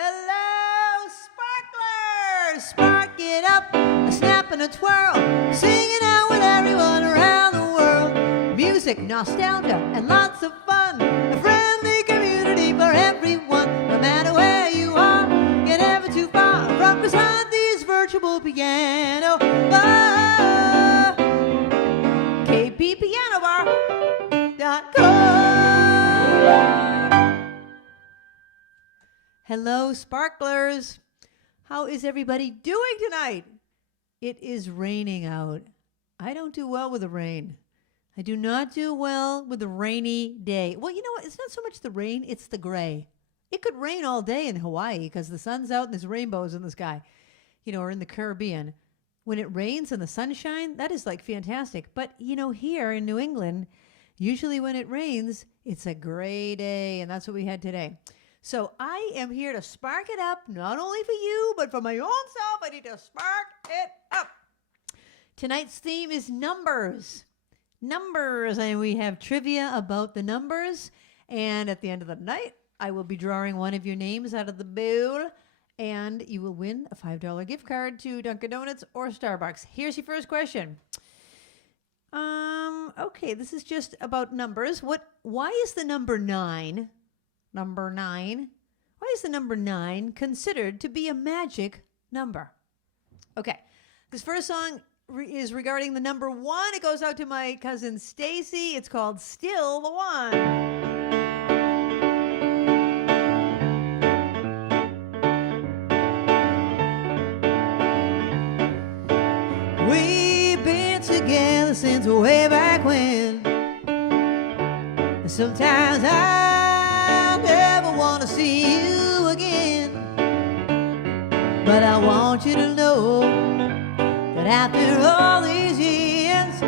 Hello, sparklers! Spark it up, a snap and a twirl, singing out with everyone around the world. Music, nostalgia, and lots of fun. A friendly community for everyone, no matter where you are. Get never too far from Krisanti's virtual piano bar. KPPianobar.com. Hello, sparklers. How is everybody doing tonight? It is raining out. I don't do well with the rain. I do not do well with a rainy day. Well, you know what? It's not so much the rain, it's the gray. It could rain all day in Hawaii because the sun's out and there's rainbows in the sky, or in the Caribbean. When it rains and the sunshine, that is like fantastic. But, here in New England, usually when it rains, it's a gray day, and that's what we had today. So I am here to spark it up, not only for you, but for my own self. I need to spark it up. Tonight's theme is numbers. Numbers, and we have trivia about the numbers. And at the end of the night, I will be drawing one of your names out of the bowl, and you will win a $5 gift card to Dunkin' Donuts or Starbucks. Here's your first question. Okay, this is just about numbers. Why is the number 9? Number 9. Why is the number 9 considered to be a magic number? Okay, this first song is regarding the number 1. It goes out to my cousin Stacy. It's called Still the One. We've been together since way back when. Sometimes I never want to see you again, but I want you to know that after all these years,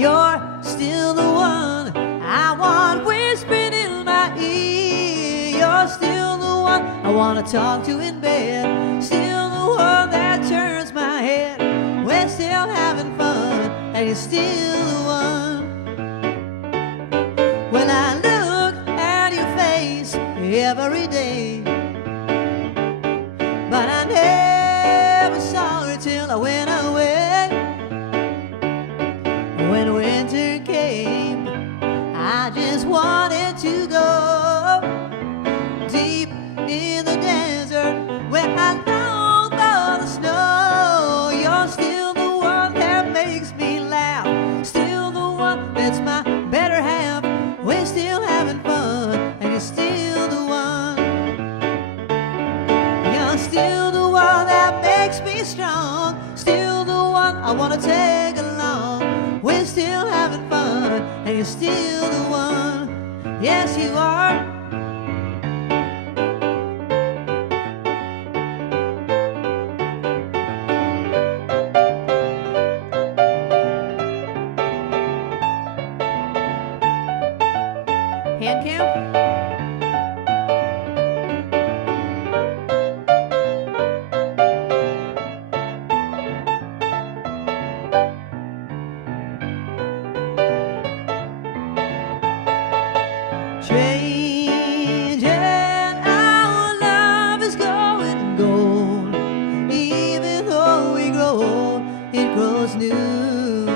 you're still the one I want whispering in my ear. You're still the one I want to talk to in bed, still the one that turns my head. We're still having fun, and you're still the one. When I look at your face every day, but I never saw it till I went away. When winter came, I just wanted to go deep in the desert where I long for the snow. You're still the one that makes me laugh, still the one that's my better half. We're still having fun, and you're still the one. You're still the one that makes me strong, still the one I want to take along. We're still having fun, and you're still the one. Yes, you are. Hand cam? Changing, our love is going gold. Even though we grow old, it grows new.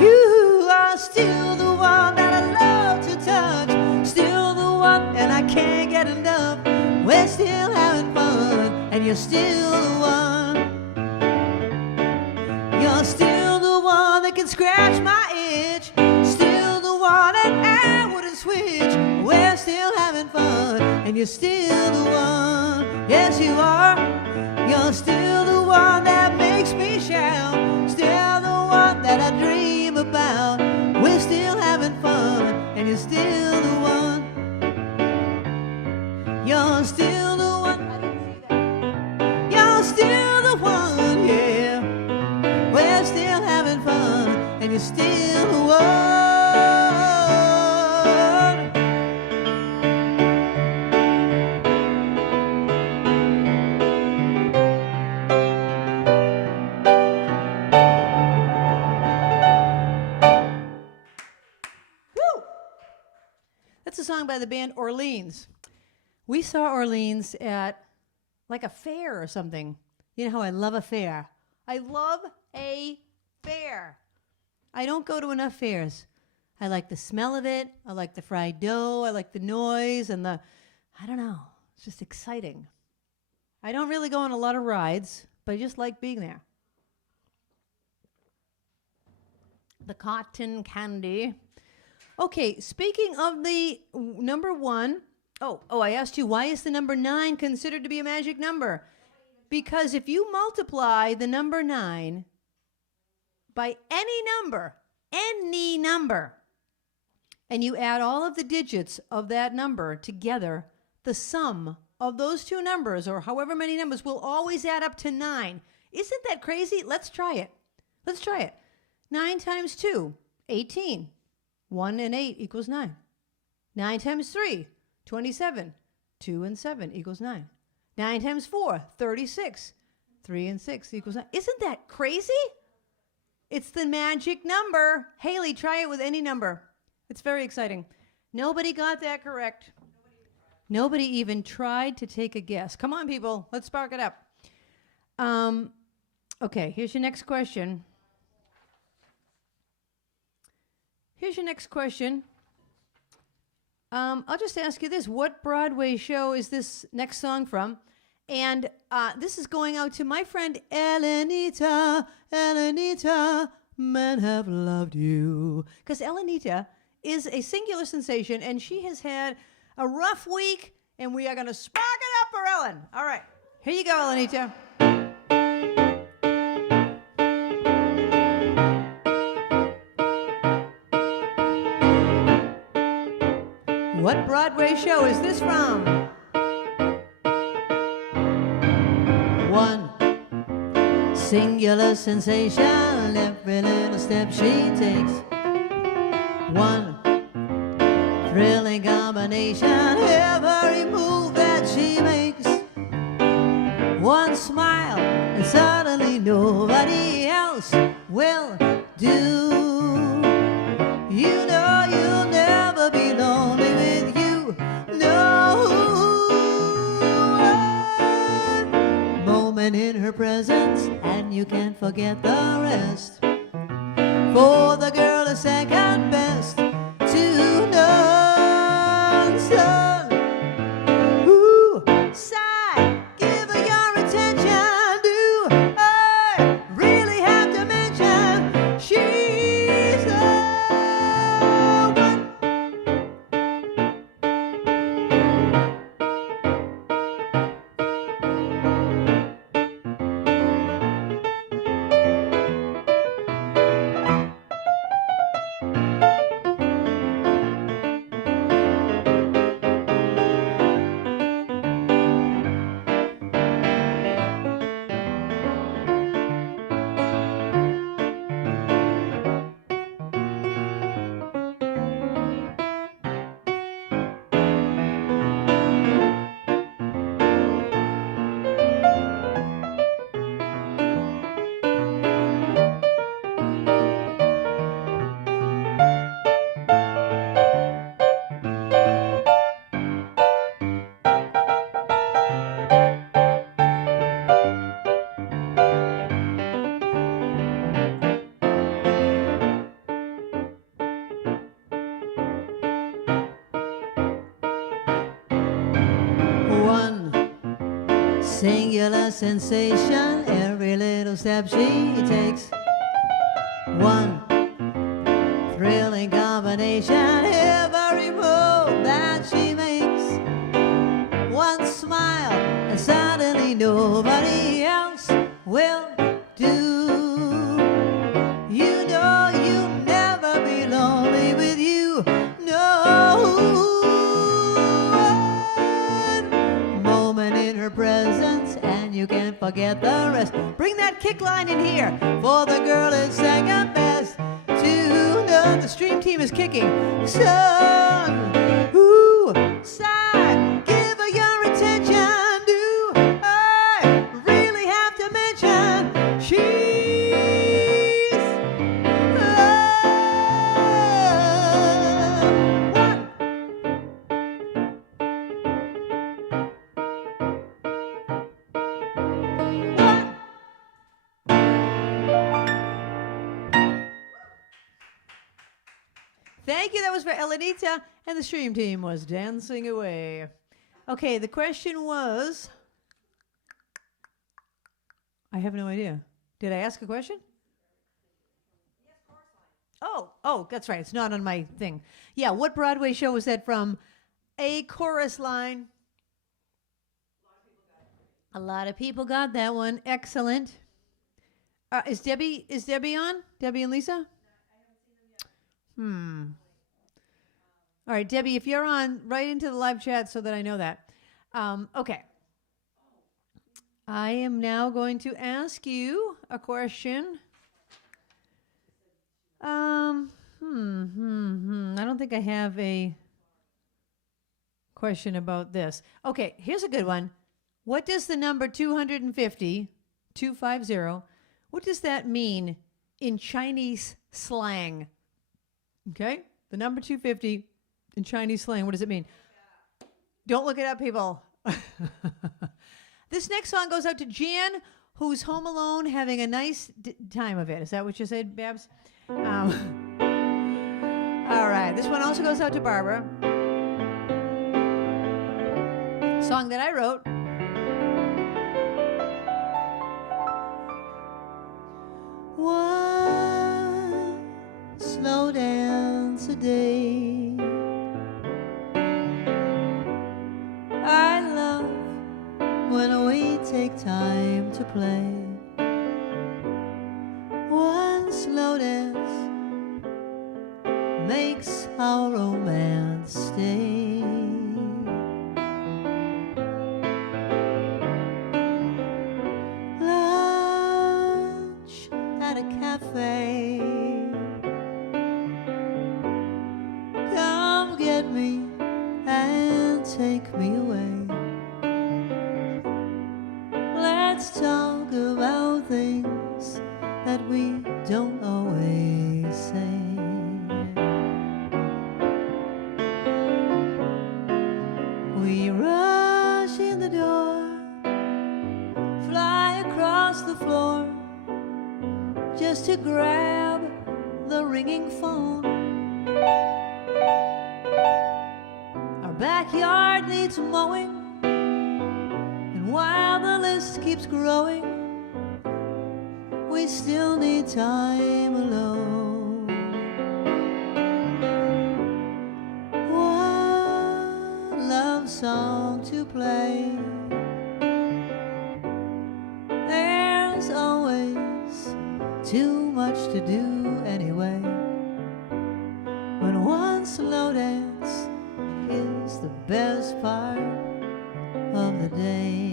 You are still the one that I love to touch, still the one, and I can't get enough. We're still having fun, and you're still the one. You're still the one that can scratch my itch, still the one that I wouldn't switch. We're still having fun, and you're still the one. Yes, you are. You're still the one that makes me shout, still the one that I dream about. We're still having fun, and you're still the one. You're still the one. I didn't see that. You're still the one, yeah. We're still having fun, and you're still the one. That's a song by the band Orleans. We saw Orleans at like a fair or something. You know how I love a fair. I love a fair. I don't go to enough fairs. I like the smell of it. I like the fried dough. I like the noise and I don't know. It's just exciting. I don't really go on a lot of rides, but I just like being there. The cotton candy. Okay, speaking of the number 1. Oh, I asked you, why is the number 9 considered to be a magic number? Because if you multiply the number 9 by any number, and you add all of the digits of that number together, the sum of those two numbers, or however many numbers, will always add up to 9. Isn't that crazy? Let's try it. 9 times 2, 18. 1 and 8 equals 9. 9 times 3, 27. 2 and 7 equals 9. 9 times 4, 36. 3 and 6 equals 9. Isn't that crazy? It's the magic number. Haley, try it with any number. It's very exciting. Nobody got that correct. Nobody even tried to take a guess. Come on, people. Let's spark it up. Okay, here's your next question. I'll just ask you this. What Broadway show is this next song from? And this is going out to my friend Elenita. Elenita, men have loved you. Because Elenita is a singular sensation, and she has had a rough week, and we are going to spark it up for Ellen. All right. Here you go, Elenita. What Broadway show is this from? 1. Singular sensation, every little step she takes. 1. Thrilling combination, every move that she makes. 1 smile, and suddenly nobody else will do. You know you'll never be lonely with you. No. Moment in her presence, and you can't forget the rest. For the girl is second best to none. Son, ooh, sigh, give her your attention. Do I really have to mention she's the one? Singular sensation, every little step she takes. 1. Thrilling combination, every move that she makes. 1 smile, and suddenly nobody else will do. You know you'll never be lonely with you. No. 1 moment in her presence, and you can't forget the rest. Bring that kick line in here, for the girl is second best to none. The stream team is kicking. Son, ooh, sigh, give her your attention. Do I really have to mention she's one? Thank you. That was for Elenita, and the stream team was dancing away. Okay, the question was, I have no idea. Did I ask a question? Oh, that's right. It's not on my thing. Yeah, what Broadway show was that from? A chorus line. A lot of people got that one. Excellent. Is Debbie on? Debbie and Lisa? No, I haven't seen them yet. All right, Debbie, if you're on, write into the live chat so that I know that. Okay. I am now going to ask you a question. I don't think I have a question about this. Okay, here's a good one. What does the number 250, what does that mean in Chinese slang? Okay, the number 250 in Chinese slang, what does it mean? Don't look it up, people. This next song goes out to Jan, who's home alone having a nice time of it. Is that what you said, Babs? All right, this one also goes out to Barbara. Song that I wrote. One slow dance a day. I love when we take time to play. One slow dance makes our romance stay. Lunch at a cafe. Come get me and take me away. Let's talk about things that we don't always say. We rush in the door, fly across the floor, just to grab the ringing phone. Our backyard needs mowing, and while the list keeps growing, we still need time alone. One love song to play. There's always too much to do anyway. When one slow dance is the best part of the day.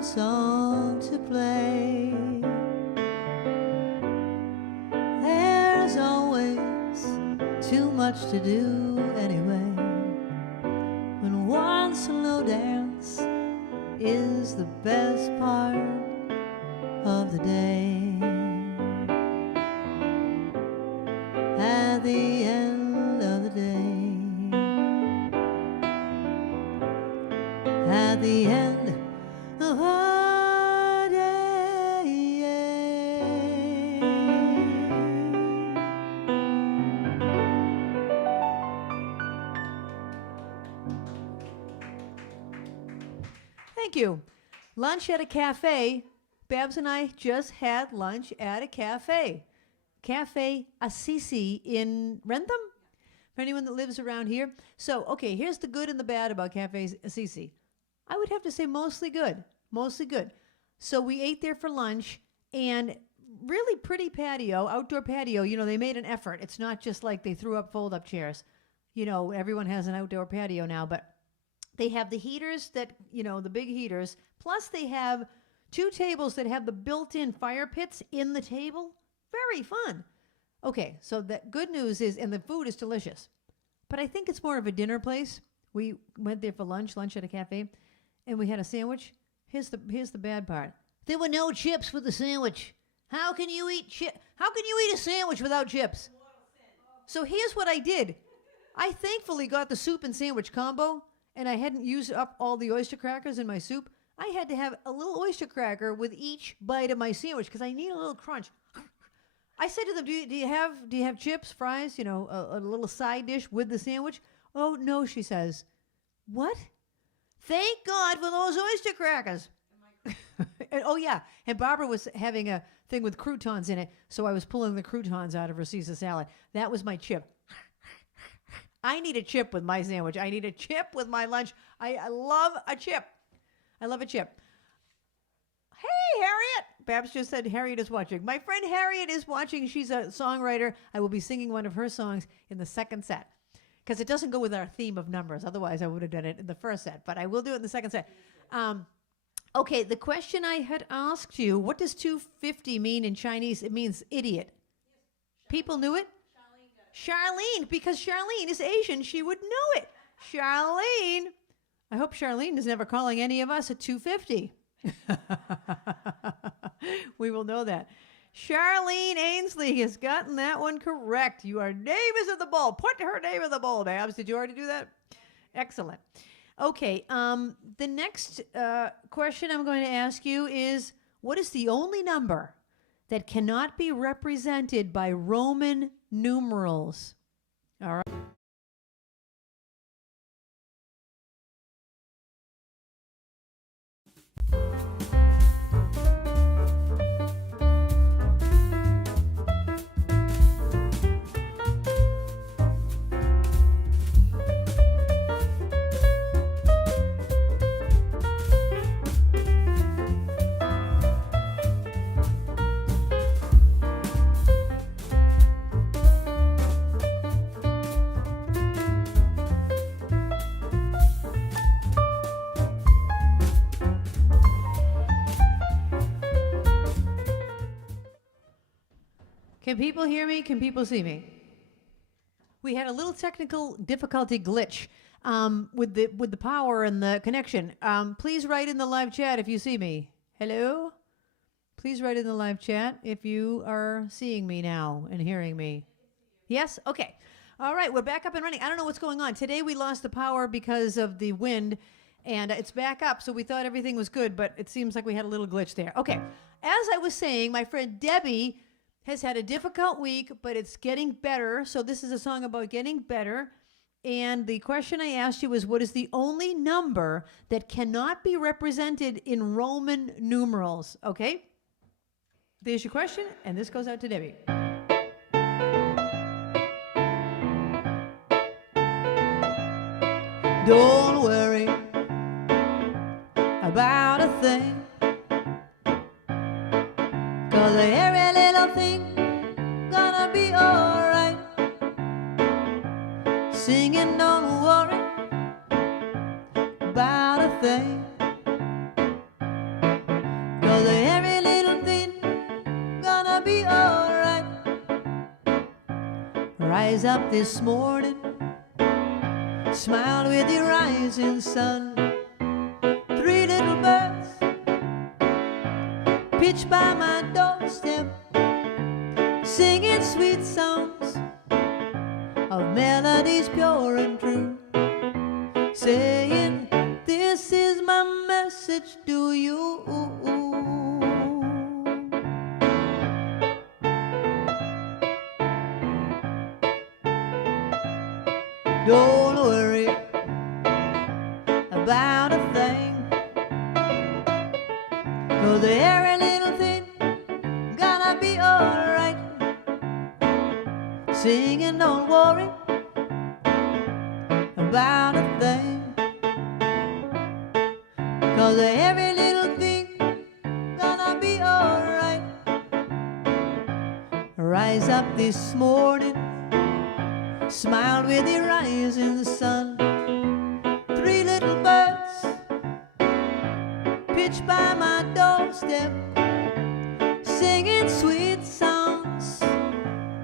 Song to play. There's always too much to do anyway. When one slow dance is the best part of the day. At the end of the day. At the end of our day. Thank you. Lunch at a cafe. Babs and I just had lunch at a cafe. Cafe Assisi in Rentham, for anyone that lives around here. So, okay, here's the good and the bad about Cafe Assisi. I would have to say mostly good. Mostly good. So we ate there for lunch, and really pretty patio, outdoor patio. You know, they made an effort. It's not just like they threw up fold-up chairs. You know, everyone has an outdoor patio now, but they have the heaters that, you know, the big heaters, plus they have 2 tables that have the built-in fire pits in the table. Very fun. Okay, so the good news is, and the food is delicious, but I think it's more of a dinner place. We went there for lunch at a cafe, and we had a sandwich. Here's the bad part. There were no chips with the sandwich. How can you eat a sandwich without chips? So here's what I did. I thankfully got the soup and sandwich combo, and I hadn't used up all the oyster crackers in my soup. I had to have a little oyster cracker with each bite of my sandwich because I need a little crunch. I said to them, do you have chips, fries, a little side dish with the sandwich? Oh, no, she says. What? Thank God for those oyster crackers. And, oh, yeah. And Barbara was having a thing with croutons in it, so I was pulling the croutons out of her Caesar salad. That was my chip. I need a chip with my sandwich. I need a chip with my lunch. I love a chip. I love a chip. Hey, Harriet. Babs just said Harriet is watching. My friend Harriet is watching. She's a songwriter. I will be singing one of her songs in the second set because it doesn't go with our theme of numbers. Otherwise, I would have done it in the first set, but I will do it in the second set. Okay, the question I had asked you, what does 250 mean in Chinese? It means idiot. People knew it? Charlene, because Charlene is Asian. She would know it. Charlene. I hope Charlene is never calling any of us at 250. We will know that. Charlene Ainsley has gotten that one correct. You are neighbors of the bowl. Put her name in the bowl, Babs. Did you already do that? Excellent. Okay, the next question I'm going to ask you is, what is the only number that cannot be represented by Roman numerals? All right. Can people hear me? Can people see me? We had a little technical difficulty glitch with the power and the connection. Please write in the live chat if you see me. Hello? Please write in the live chat if you are seeing me now and hearing me. Yes? Okay. All right, we're back up and running. I don't know what's going on. Today we lost the power because of the wind, and it's back up, so we thought everything was good, but it seems like we had a little glitch there. Okay. As I was saying, my friend Debbie has had a difficult week, but it's getting better. So this is a song about getting better. And the question I asked you was, what is the only number that cannot be represented in Roman numerals? Okay? There's your question, and this goes out to Debbie. Don't worry about a thing, 'cause every little thing gonna be alright. Singing, don't worry about a thing, 'cause every little thing gonna be alright. Rise up this morning, smile with the rising sun. 3 little birds pitch by my doorstep, singing sweet songs of melodies pure and true, saying, this is my message to you. Don't worry about a thing, 'cause every little thing gonna be alright. Singing, don't worry about a thing, 'cause every little thing gonna be alright. Rise up this morning, smile with the rising sun. 3 little birds pitch by my doorstep, singing sweet songs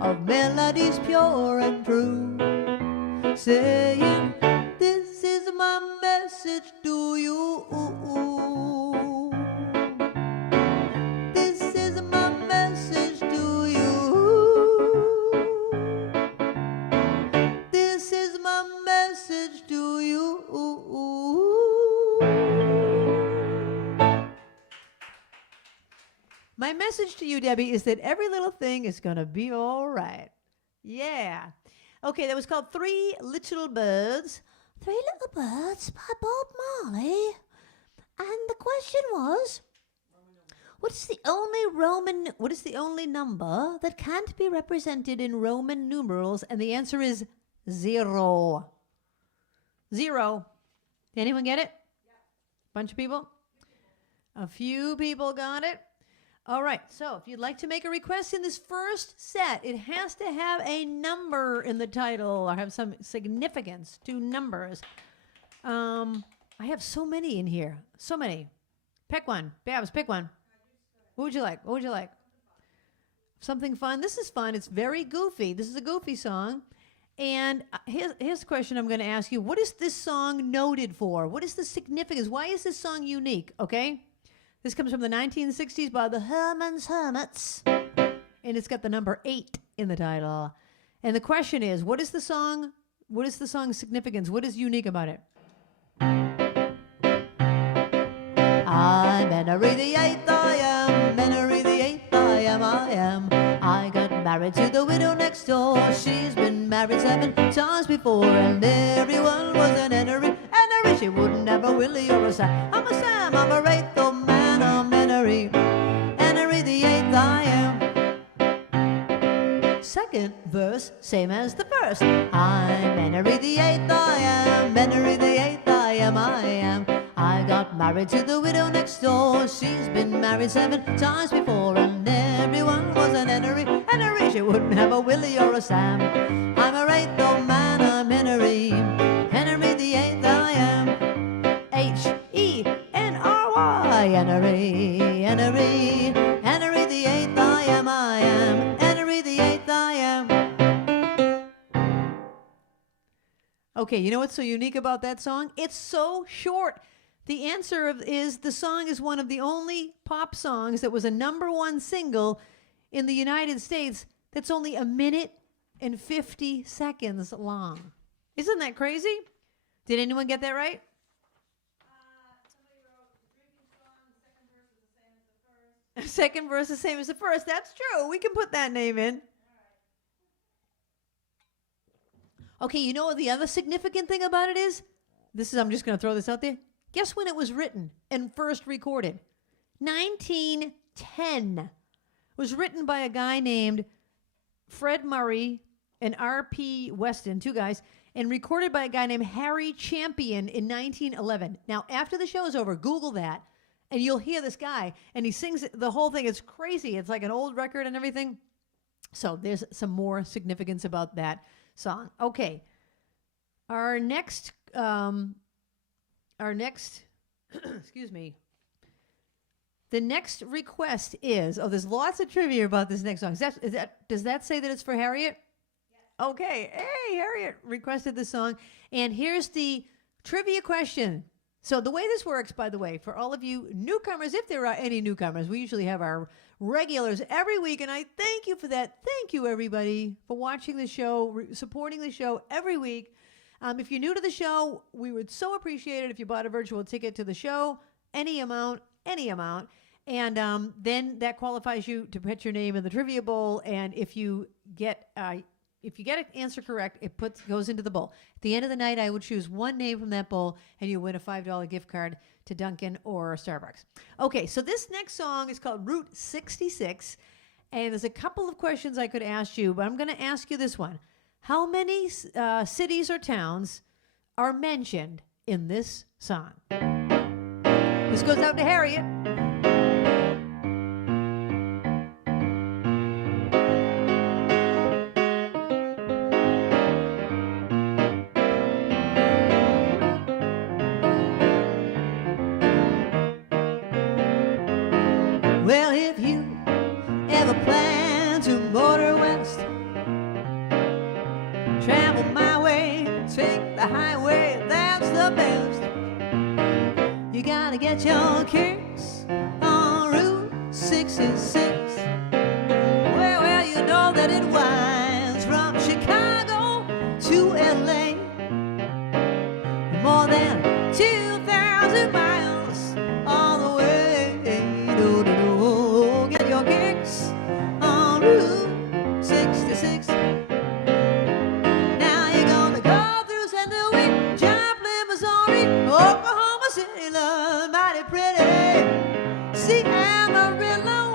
of melodies pure and true, saying, this is my message to you. This is my message to you. This is my message to you. My message to you, Debbie, is that every little thing is going to be all right. Yeah. Okay, that was called Three Little Birds. Three Little Birds by Bob Marley. And the question was, what is the only number that can't be represented in Roman numerals? And the answer is 0. 0. Did anyone get it? Yeah. Bunch of people? A few people got it. All right, so if you'd like to make a request in this first set, it has to have a number in the title or have some significance to numbers. I have so many in here, so many. Pick one. Babs, pick one. What would you like? What would you like? Something fun? This is fun. It's very goofy. This is a goofy song. And here's the question I'm going to ask you. What is this song noted for? What is the significance? Why is this song unique? Okay? This comes from the 1960s by the Herman's Hermits, and it's got the number 8 in the title. And the question is, what is the song's significance? What is unique about it? I'm Henry the Eighth, I am Henry the Eighth, I am. I got married to the widow next door. She's been married 7 times before, and everyone was an Henry. Henry, she wouldn't have a Willie or a Sam. I'm a Sam, I'm a Wraith, oh man, I'm Henry. Henry the Eighth, I am. Second verse, same as the first. I'm Henry the Eighth, I am Henry the Eighth, I am. I got married to the widow next door. She's been married 7 times before, and everyone was an Henry. Henry, she wouldn't have a Willie or a Sam. I'm a Wraith, oh man, I'm Henry. Henry the Eighth, I am. H-E-N-R-Y, Henry, Henry. Henry the Eighth, I am. Henry the Eighth, I am. Okay, you know what's so unique about that song? It's so short. The answer is the song is one of the only pop songs that was a #1 single in the United States that's only 1 minute and 50 seconds long. Isn't that crazy? Did anyone get that right? Somebody wrote the drinking song, second verse the same as the first. That's true. We can put that name in. Okay, you know what the other significant thing about it is? I'm just going to throw this out there. Guess when it was written and first recorded? 1910. It was written by a guy named Fred Murray and R.P. Weston, 2 guys, and recorded by a guy named Harry Champion in 1911. Now, after the show is over, Google that, and you'll hear this guy, and he sings the whole thing. It's crazy. It's like an old record and everything. So there's some more significance about that song. Okay. Our next excuse me. The next request is, there's lots of trivia about this next song. Does that say that it's for Harriet? Yes. Okay. Hey, Harriet requested this song. And here's the trivia question. So the way this works, by the way, for all of you newcomers, if there are any newcomers, we usually have our regulars every week, and I thank you for that. Thank you, everybody, for watching the show, supporting the show every week. If you're new to the show, we would so appreciate it if you bought a virtual ticket to the show, any amount, and then that qualifies you to put your name in the trivia bowl. And if you get an answer correct, it goes into the bowl. At the end of the night, I would choose one name from that bowl, and you win a $5 gift card to Dunkin' or Starbucks. Okay, so this next song is called Route 66, and there's a couple of questions I could ask you, but I'm going to ask you this one. How many cities or towns are mentioned in this song? This goes out to Harriet. Well, if you ever plan to motor west, gotta get your kicks on Route 66. Well, you know that it winds from Chicago to LA. More than 2,000 miles all the way. Do, do, do. Get your kicks on Route 66. Now you're gonna go through St. Louis, Joplin, Missouri, Oklahoma City, love, mighty pretty. See Amarillo,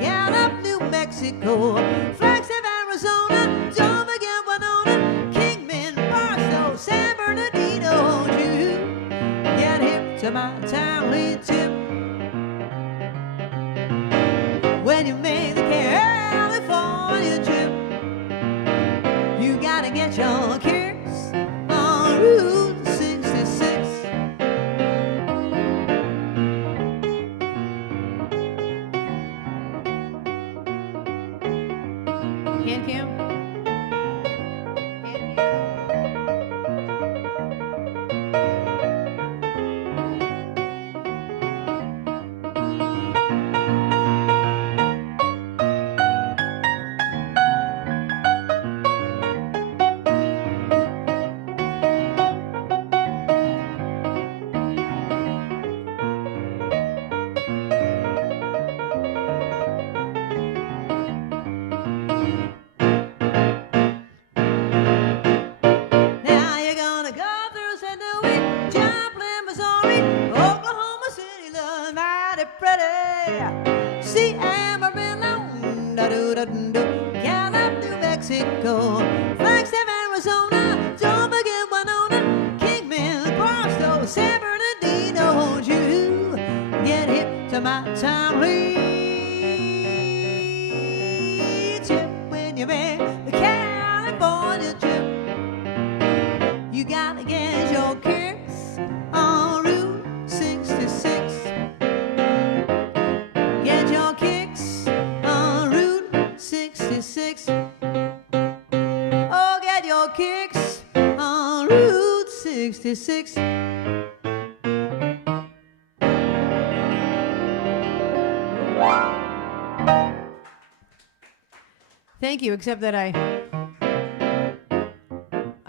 Gallup, New Mexico, Flagstaff, Arizona, don't forget Winona, Kingman, Barstow, San Bernardino, you get hip to my timely tip. When you make the California trip, you gotta get your kicks on Route 66. Hand cam? Hand cam? Now you're gonna go through St. Louis, Joplin, Missouri, Oklahoma City, love, mighty pretty. See Amarillo, Gallup, New Mexico, Flagstaff, Arizona, don't forget Winona, Kingman, Barstow, San Bernardino, you get hip to my timely tip. When you make the California trip, you gotta get your kicks on Route 66. Get your kicks on Route 66. Oh, get your kicks on Route 66. Thank you, except that I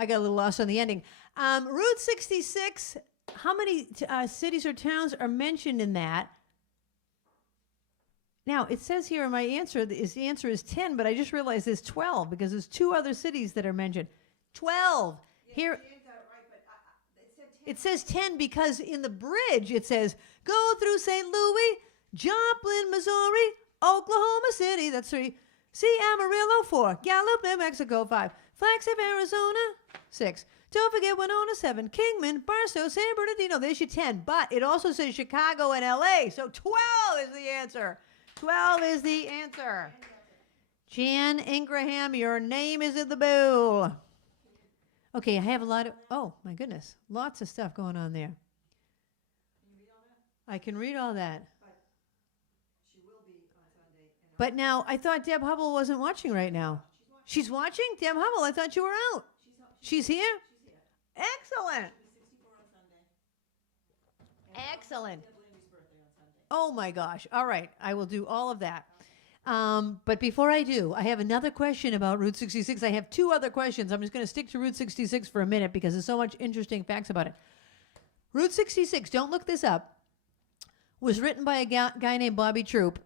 got a little lost on the ending. Route 66, how many cities or towns are mentioned in that? Now, it says here in my answer, the answer is 10, but I just realized there's 12 because there's 2 other cities that are mentioned. 12. Here, it says 10 because in the bridge it says, go through St. Louis, Joplin, Missouri, Oklahoma City, that's 3. See Amarillo, 4. Gallup, New Mexico, 5. Flagstaff, Arizona, 6. Don't forget Winona, 7. Kingman, Barstow, San Bernardino. There's your 10. But it also says Chicago and L.A. So 12 is the answer. 12 is the answer. Jan Ingraham, your name is in the bowl. Okay, I have a lot of, oh, my goodness. Lots of stuff going on there. I can read all that. But now, I thought Deb Hubble wasn't watching right now. She's watching? Deb Hubble, I thought you were out. She's here? Excellent. Excellent. Oh my gosh. All right. I will do all of that. But before I do, I have another question about Route 66. I have 2 other questions. I'm just going to stick to Route 66 for a minute because there's so much interesting facts about it. Route 66, don't look this up, was written by a guy named Bobby Troop.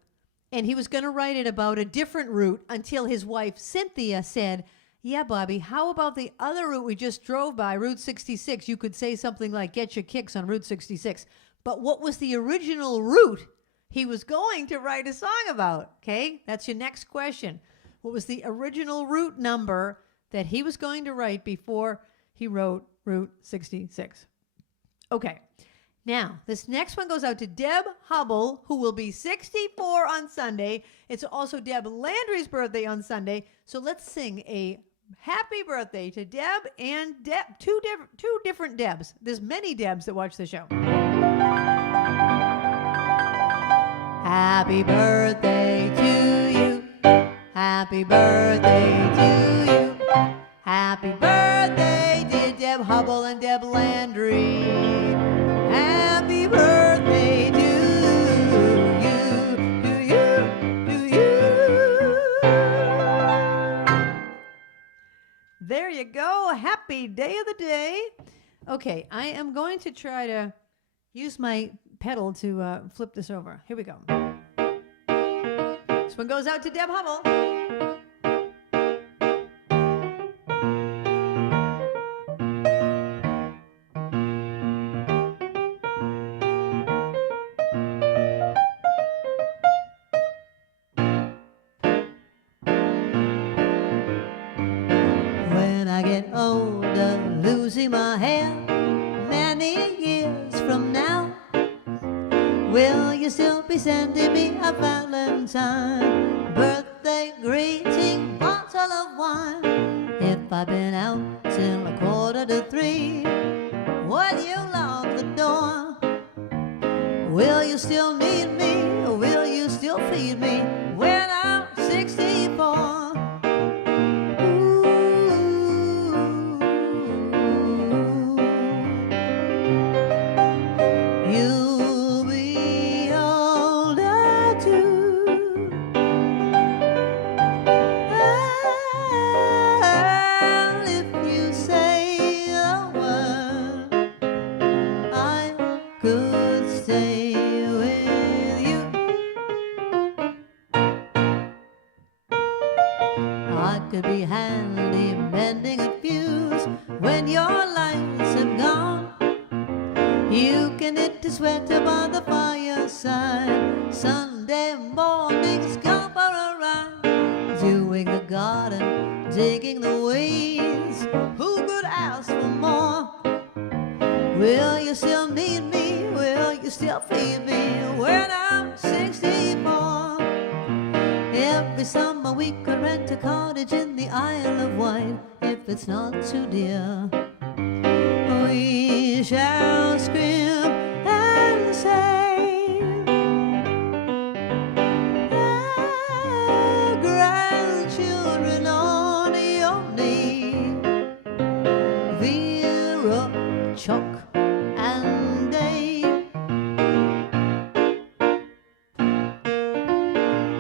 And he was going to write it about a different route until his wife, Cynthia, said, yeah, Bobby, how about the other route we just drove by, Route 66? You could say something like, get your kicks on Route 66. But what was the original route he was going to write a song about? Okay, that's your next question. What was the original route number that he was going to write before he wrote Route 66? Okay. Now, this next one goes out to Deb Hubble, who will be 64 on Sunday. It's also Deb Landry's birthday on Sunday. So let's sing a happy birthday to Deb and Deb. Two different Debs. There's many Debs that watch the show. Happy birthday to you. Happy birthday to you. Happy birthday, dear Deb Hubble and Deb Landry. Happy Okay, I am going to try to use my pedal to flip this over. Here we go. This one goes out to Deb Hummel. Losing my hair many years from now, will you still be sending me a Valentine birthday greeting bottle of wine? If I've been out till 2:45, will you lock the door? Will you still need me? Will you still feed me when I'm 64? Could be handy mending a fuse when your lights have gone. You can knit a sweater by the fireside. Sunday mornings go for a ride, doing the garden, digging the weeds. Who could ask for more? Will you still need me? Will you still feed me when I'm 64? Every summer we could rent a cottage in the Isle of Wight, if it's not too dear. We shall scream and say, grandchildren on your knee. Vera, Chuck and Dave,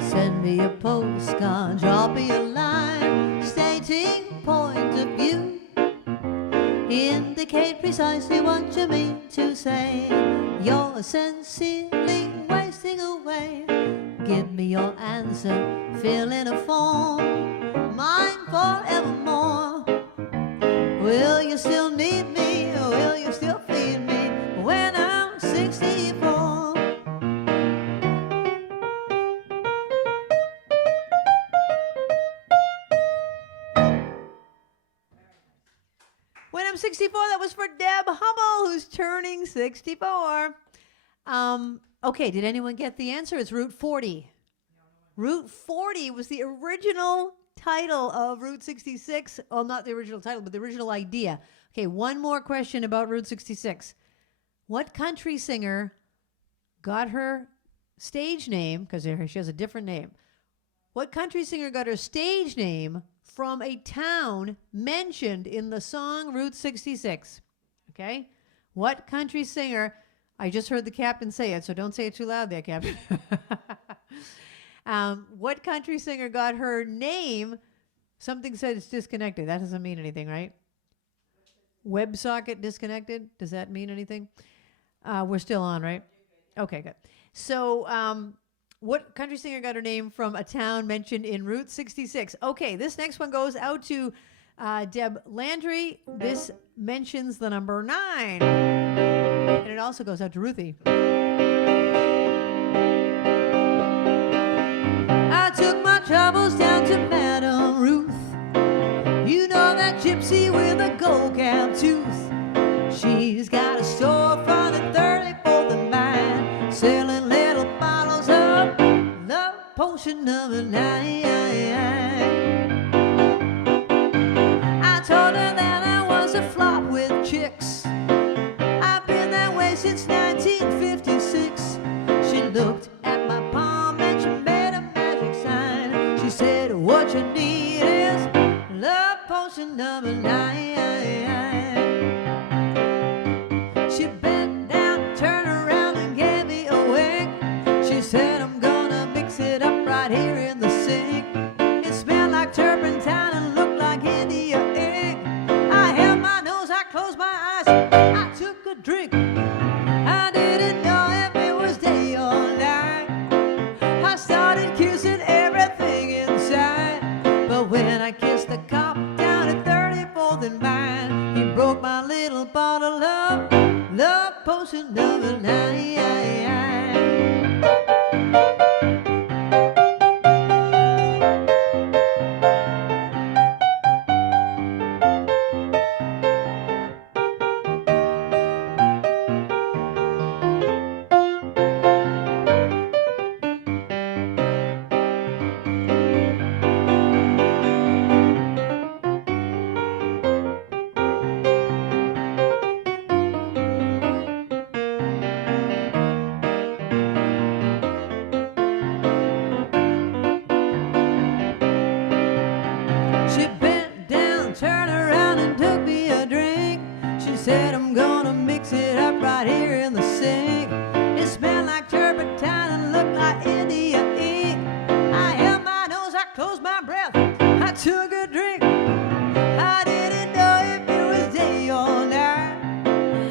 send me a postcard, drop me a line, stating point of view. Indicate precisely what you mean to say. You're sincerely wasting away. Give me your answer, fill in a form, mine forevermore. Will you still need me? Will you still feed me when I'm 64? When I'm 64, that was for Deb Hummel, who's turning 64. Okay, did anyone get the answer? It's Route 40. Route 40 was the original title of Route 66. Well, not the original title, but the original idea. Okay, one more question about Route 66. What country singer got her stage name, because she has a different name. What country singer got her stage name from a town mentioned in the song Route 66? Okay? What country singer, I just heard the captain say it, so don't say it too loud there, Captain. What country singer got her name? Something said it's disconnected. That doesn't mean anything, right? WebSocket disconnected. Does that mean anything? We're still on, right? Okay, good. So what country singer got her name from a town mentioned in Route 66? Okay, this next one goes out to Deb Landry. This mentions the number 9. And it also goes out to Ruthie. I took my troubles down to Madame Ruth. You know that gypsy with a gold cap tooth. She's got a storefront at 34th and Vine, selling little bottles of love potion number 9. I told her that I was a flop with chicks. I've been that way since 1956. She looked at my palm and she made a magic sign. She said, what you need is love potion number 9. She bent down, turned around and gave me a wink. She said, I'm gonna mix it up right here in the sink. It smelled like turpentine and looked like India ink. I held my nose, I closed my eyes. took a drink. I didn't know if it was day or night. I started kissing everything inside. But when I kissed the cop down at 34th and Vine, he broke my little bottle of love potion number 9. She bent down, turned around and took me a drink. She said, I'm gonna mix it up right here in the sink. It smelled like turpentine and looked like India ink. I held my nose, I closed my breath, I took a drink. I didn't know if it was day or night.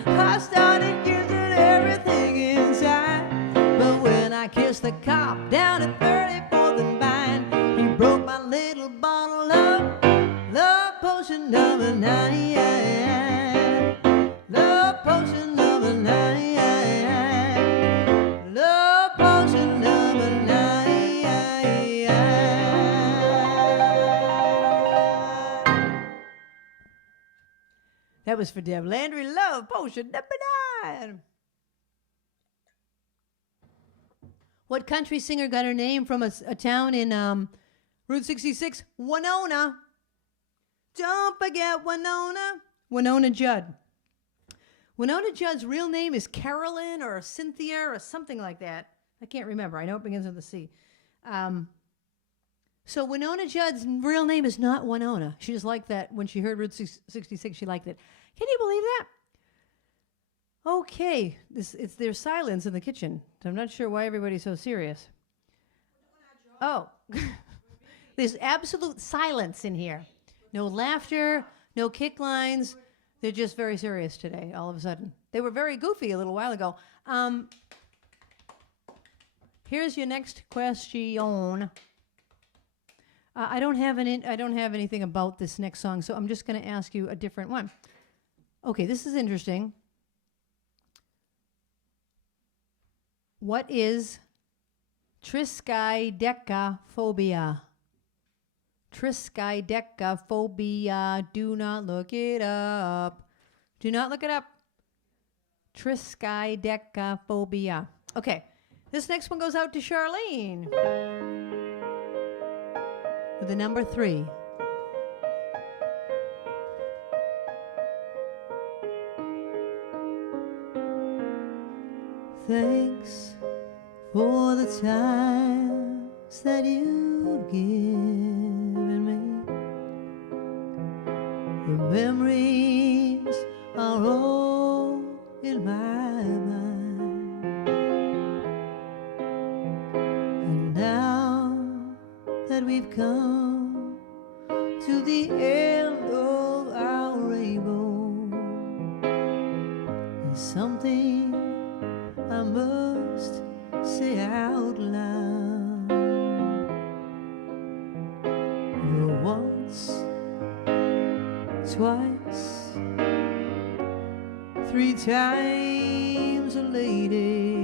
I started kissing everything inside. But when I kissed the cop down at 34th and Vine, he broke my little bottle of love potion number 9. Love potion number 9. Love potion number 9. That was for Deb Landry. Love potion number 9. What country singer got her name from a town in Route 66? Winona. Don't forget Winona. Winona Judd. Winona Judd's real name is Carolyn or Cynthia or something like that. I can't remember. I know it begins with a C. So Winona Judd's real name is not Winona. She just liked that. When she heard Route 66, she liked it. Can you believe that? Okay, there's silence in the kitchen. So I'm not sure why everybody's so serious. Oh, there's absolute silence in here. No laughter, no kick lines. They're just very serious today, all of a sudden. They were very goofy a little while ago. Here's your next question. I don't have anything about this next song, so I'm just going to ask you a different one. Okay, this is interesting. What is triskaidekaphobia? Triskaidekaphobia. Do not look it up. Do not look it up. Triskaidekaphobia. Okay, this next one goes out to Charlene with the number 3. Thanks for the times that you've given me. The memories are all in my mind. And now that we've come to the end of our rainbow, there's something I must say out loud. You're once, twice, 3 times a lady,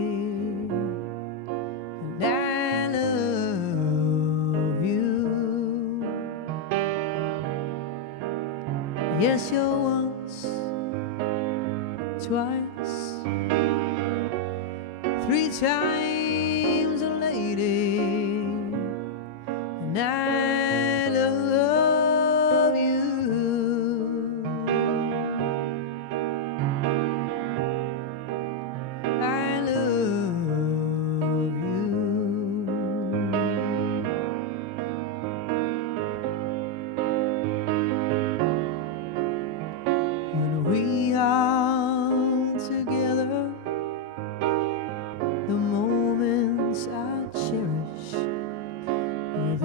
and I love you. Yes, you're once, twice, 3 times a lady, and I love you. I love you. When we are together, the moments I cherish with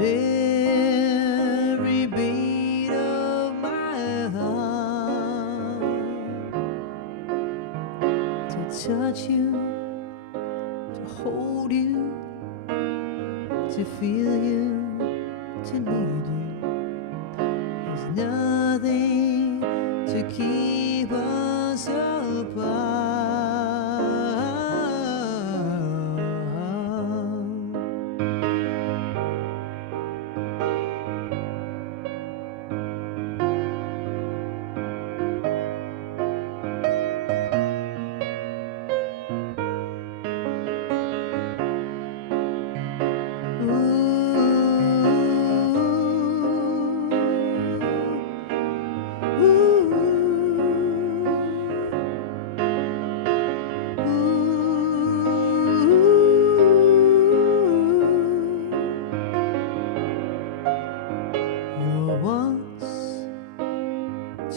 to touch you, to hold you, to feel you, to need you. There's nothing to keep us apart.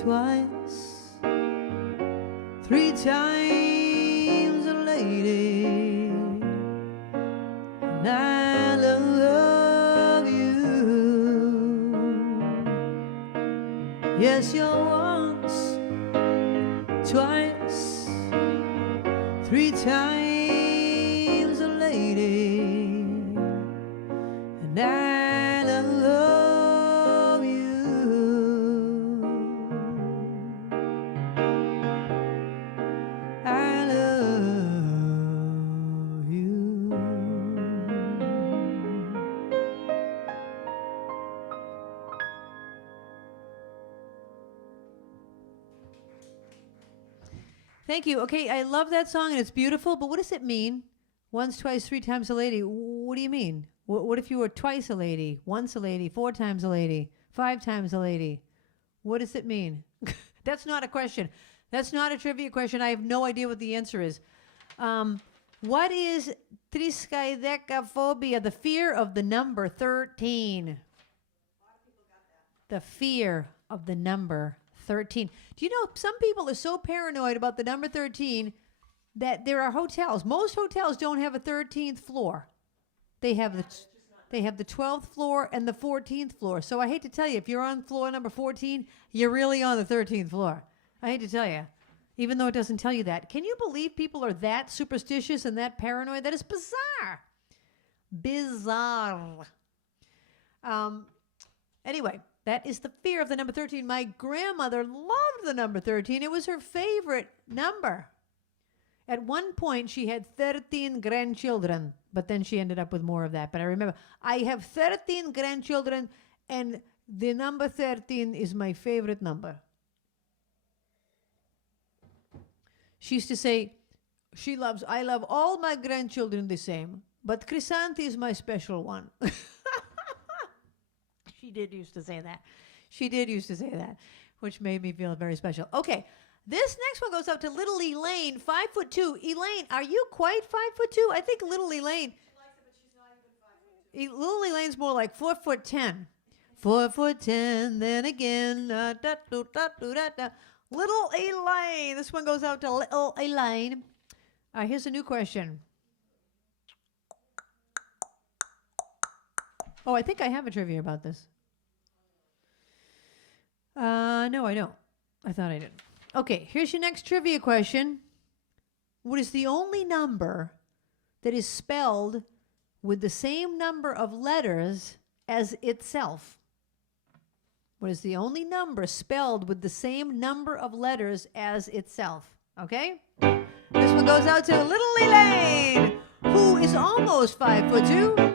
Twice, three times a lady, and I love you. Yes, you're once, twice, three times a lady, and I love you. I love you. Thank you. Okay, I love that song and it's beautiful, but what does it mean? Once, twice, three times a lady. What do you mean? What if you were twice a lady, once a lady, four times a lady, five times a lady? What does it mean? That's not a question. That's not a trivia question. I have no idea what the answer is. What is triskaidekaphobia? The fear of the number 13. The fear of the number 13. Do you know some people are so paranoid about the number 13 that there are hotels. Most hotels don't have a 13th floor. They have the 12th floor and the 14th floor. So I hate to tell you, if you're on floor number 14, you're really on the 13th floor. I hate to tell you, even though it doesn't tell you that. Can you believe people are that superstitious and that paranoid? That is bizarre. Bizarre. Anyway, that is the fear of the number 13. My grandmother loved the number 13. It was her favorite number. At one point, she had 13 grandchildren, but then she ended up with more of that. But I remember, I have 13 grandchildren, and the number 13 is my favorite number. She used to say, I love all my grandchildren the same, but Krisanthi is my special one. She did used to say that. She did used to say that, which made me feel very special. Okay, this next one goes out to little Elaine, 5'2". Elaine, are you quite 5'2"? I think little Elaine. She likes it, but she's not even 5'2". Little Elaine's more like 4'10". 4'10", then again. Little Elaine. This one goes out to little Elaine. Here's a new question. Oh, I think I have a trivia about this. No, I don't. I thought I did. Okay, here's your next trivia question. What is the only number that is spelled with the same number of letters as itself? What is the only number spelled with the same number of letters as itself? Okay? This one goes out to little Elaine, who is almost 5'2".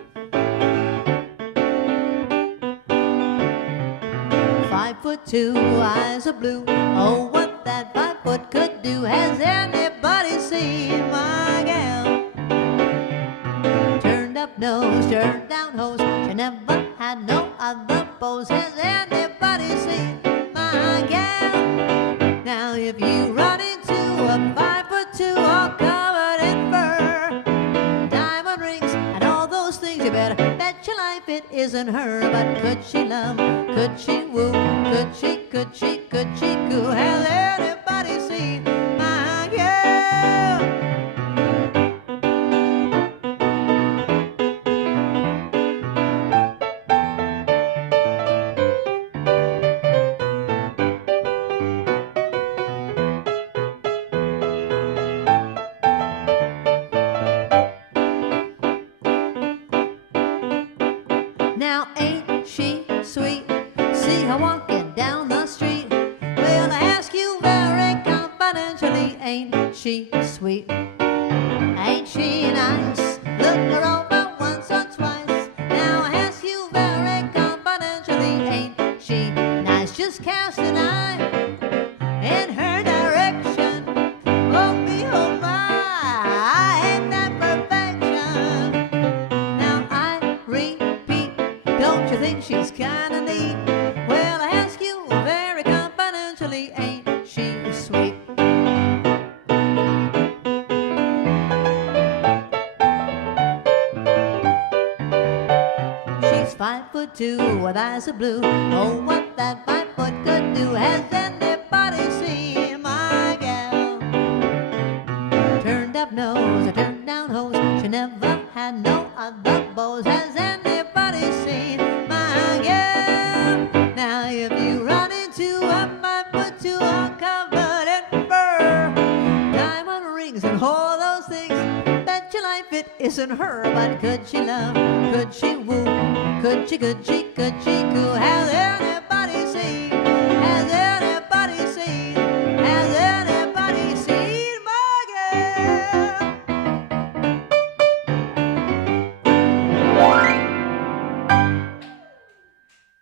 5'2", eyes are blue. Oh, what that 5 foot could do. Has anybody seen my gal? Turned up nose, turned down hose. She never had no other pose. Has anybody seen my gal? Now if you run into a 5'2", all covered in fur, diamond rings and all those things, you better bet your life it isn't her. But could she love? Could she woo? Could she coo? Has anybody seen my girl? she sweet? Ain't she nice? Look her over once or twice. Now I ask you very confidentially, ain't she nice? Just cast an eye in her direction. Oh me, oh my, ain't that perfection? Now I repeat, don't you think she's kinda neat? Well, I ask you very confidentially, ain't she sweet? She's 5'2" with eyes of blue. Oh, what that 5 foot could do. Has anybody seen my gal? Turned up nose, a turned down hose. She never had no other beaux. Has anybody seen my gal? Now if you run into a 5'2" all covered in fur, diamond rings and all those things, bet your life it isn't her. But could she love? Could she woo? Could she coo? Has anybody seen? Has anybody seen? Has anybody seen my gal?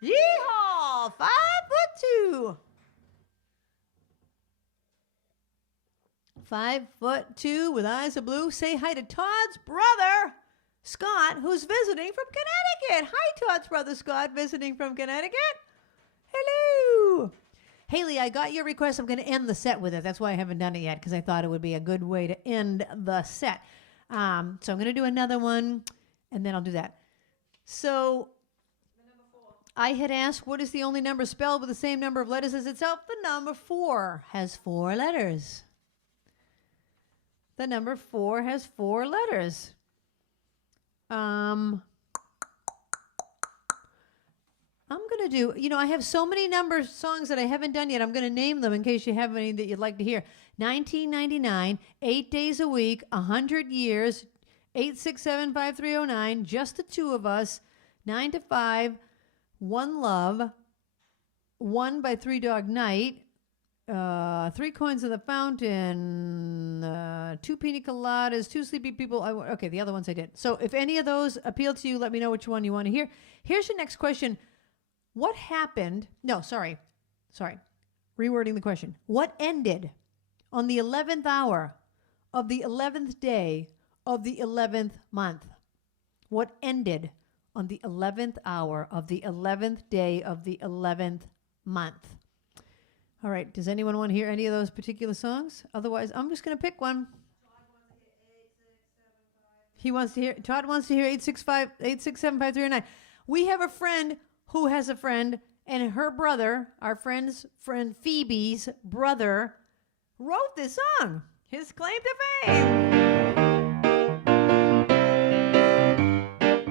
Yeehaw! 5'2". 5'2" with eyes of blue. Say hi to Todd's brother, Scott, who's visiting from Connecticut. Hi, Todd's brother, Scott, visiting from Connecticut. Hello. Haley, I got your request. I'm going to end the set with it. That's why I haven't done it yet, because I thought it would be a good way to end the set. So I'm going to do another one, and then I'll do that. So I had asked, what is the only number spelled with the same number of letters as itself? The number 4 has 4 letters. The number 4 has 4 letters. I'm going to do, I have so many number songs that I haven't done yet. I'm going to name them in case you have any that you'd like to hear. 1999, 8 days a week, 100 years, 867-5309, Just the Two of Us, 9 to 5, One Love, One by Three Dog Night, 3 Coins in the Fountain, 2 Pina Coladas, 2 Sleepy People. Okay, the other ones I did. So if any of those appeal to you, let me know which one you want to hear. Here's your next question. What happened? No, sorry. Rewording the question. What ended on the 11th hour of the 11th day of the 11th month? What ended on the 11th hour of the 11th day of the 11th month? All right. Does anyone want to hear any of those particular songs? Otherwise, I'm just going to pick one. Todd wants to hear 867-5309. We have a friend who has a friend, and her brother, our friend's friend Phoebe's brother, wrote this song. His claim to fame.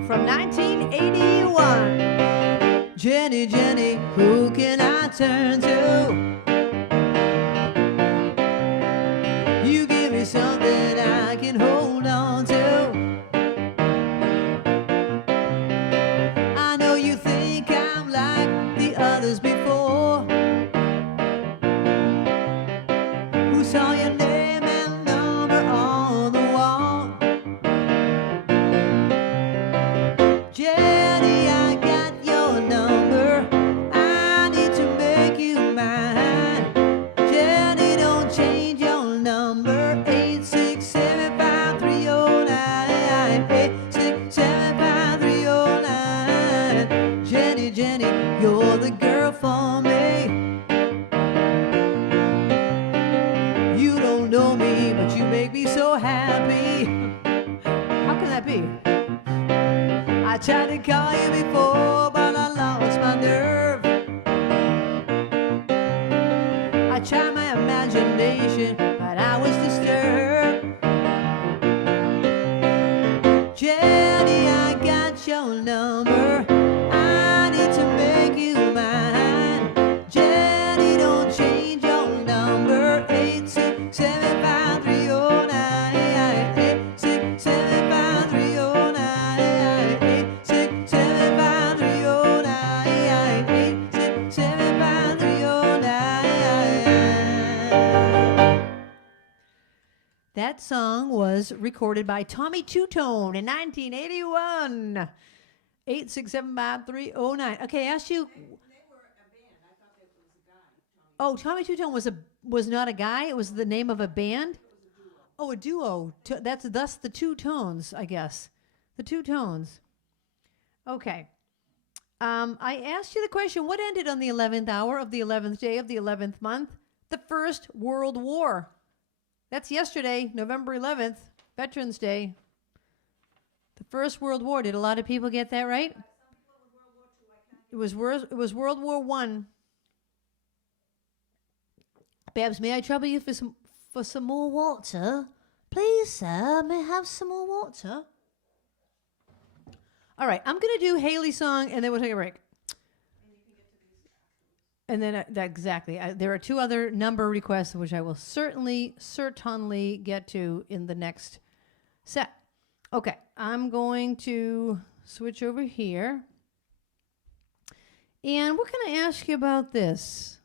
From 1981. Jenny, Jenny, who can I turn to? You give me something I can hold on to. I know you think I'm like the others before, who saw your name and number on the wall. Jenny, I got your number. I need to make you mine. Jenny, don't change your number. 867-5309. 867-5309. Jenny, Jenny, you're the girl for me. You don't know me, but you make me so happy. How can that be? I tried to call you before, but I lost my nerve. I tried my imagination, but I was disturbed. Jenny, I got your number. I need to make you mine. Jenny, don't change your number. 867-5309. 867-5309. 867-5309. That song was recorded by Tommy Two-Tone in 1981. 8675309. Okay, I asked you. They were a band. I thought that was a guy. Oh, Tommy Two-Tone was not a guy. It was the name of a band. It was a duo. Oh, a duo. That's thus the Two Tones, I guess. The Two Tones. Okay. I asked you the question, what ended on the 11th hour of the 11th day of the 11th month? The First World War. That's yesterday, November 11th, Veterans Day. The First World War. Did a lot of people get that right? It was World War One. Babs, may I trouble you for some more water? Please, sir, may I have some more water? All right, I'm going to do Haley's song, and then we'll take a break. And then, exactly. There are two other number requests, which I will certainly get to in the next set. Okay, I'm going to switch over here. And what can I ask you about this?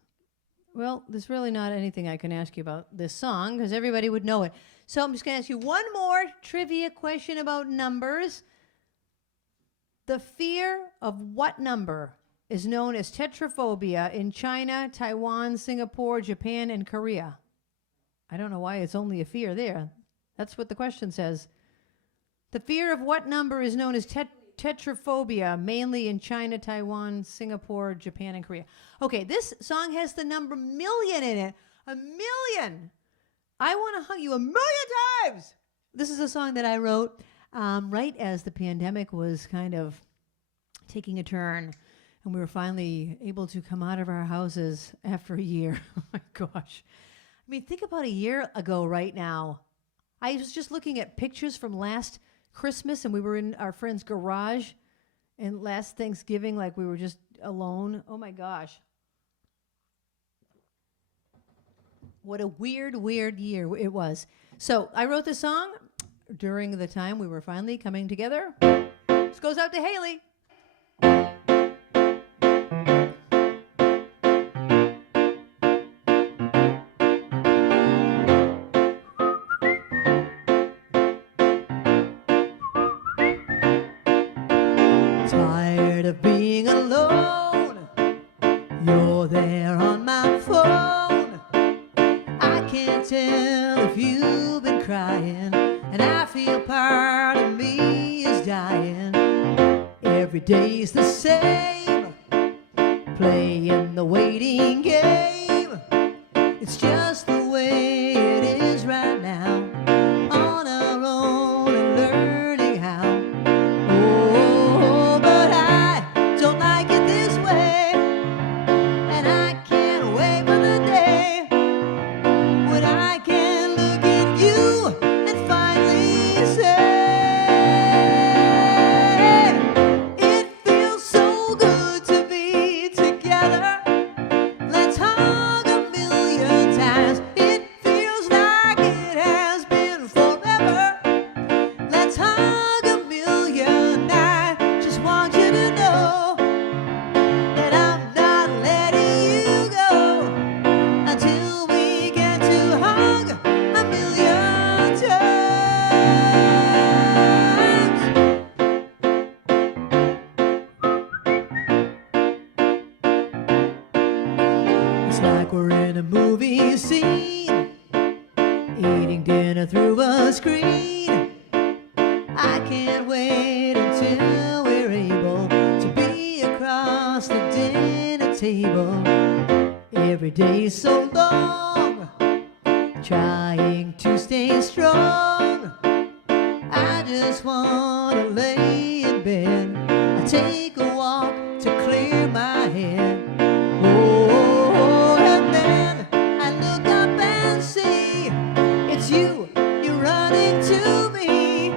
Well, there's really not anything I can ask you about this song, because everybody would know it. So I'm just going to ask you one more trivia question about numbers. The fear of what number is known as tetraphobia in China, Taiwan, Singapore, Japan, and Korea? I don't know why it's only a fear there. That's what the question says. The fear of what number is known as tetraphobia, mainly in China, Taiwan, Singapore, Japan, and Korea? Okay, this song has the number million in it. 1,000,000. I want to hug you 1,000,000 times. This is a song that I wrote right as the pandemic was kind of taking a turn. And we were finally able to come out of our houses after a year. Oh my gosh. I mean, think about a year ago right now. I was just looking at pictures from last Christmas, and we were in our friend's garage, and last Thanksgiving, like we were just alone. Oh my gosh. What a weird year it was. So I wrote this song during the time we were finally coming together. This goes out to Haley. Tired of being alone, you're there on my phone. I can't tell if you've been crying, and I feel part of me is dying. Every day's the same, playing the waiting game. It's just the way it is right now, on our own and learning how. Oh, but I don't like it this way, and I can't wait for the day when I can look at you and finally say, it feels so good to be together. Let's hug 1,000,000 times. It feels like it has been forever. Let's hug 1,000,000. I just want you to know that I'm not letting you go until we get to hug 1,000,000 times. It's like we're in a movie scene, eating dinner through a screen. I can't wait until we're able to be across the dinner table. Every day's so long, trying to stay strong. I just want to lay in bed. I take a walk to clear my head. Oh, and then I look up and see it's you. You're running to me.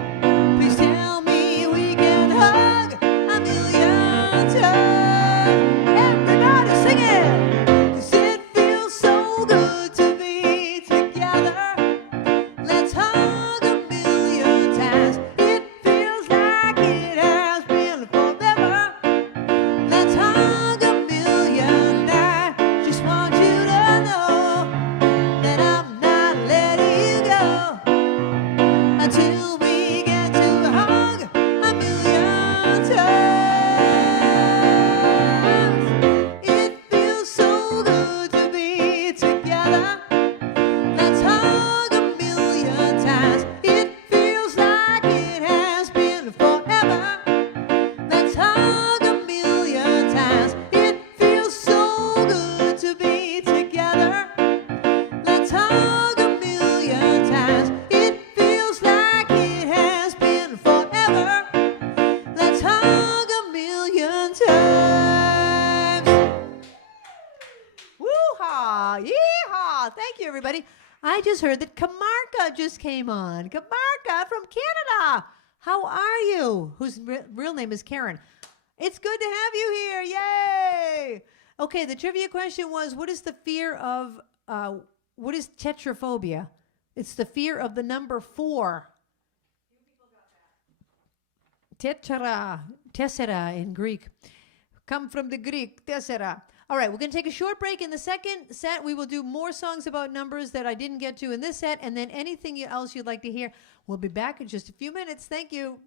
Please tell me we can hug 1,000,000 times. Everybody sing it. 'Cause it feels so good to be together. Let's hug 1,000,000 times. It feels I just heard that Kamarka just came on. Kamarka from Canada. How are you? Whose real name is Karen. It's good to have you here. Yay! Okay, the trivia question was, what is the fear of, what is tetraphobia? It's the fear of the number 4. Tessera in Greek. Come from the Greek, tessera. All right, we're going to take a short break. In the second set, we will do more songs about numbers that I didn't get to in this set, and then anything else you'd like to hear. We'll be back in just a few minutes. Thank you.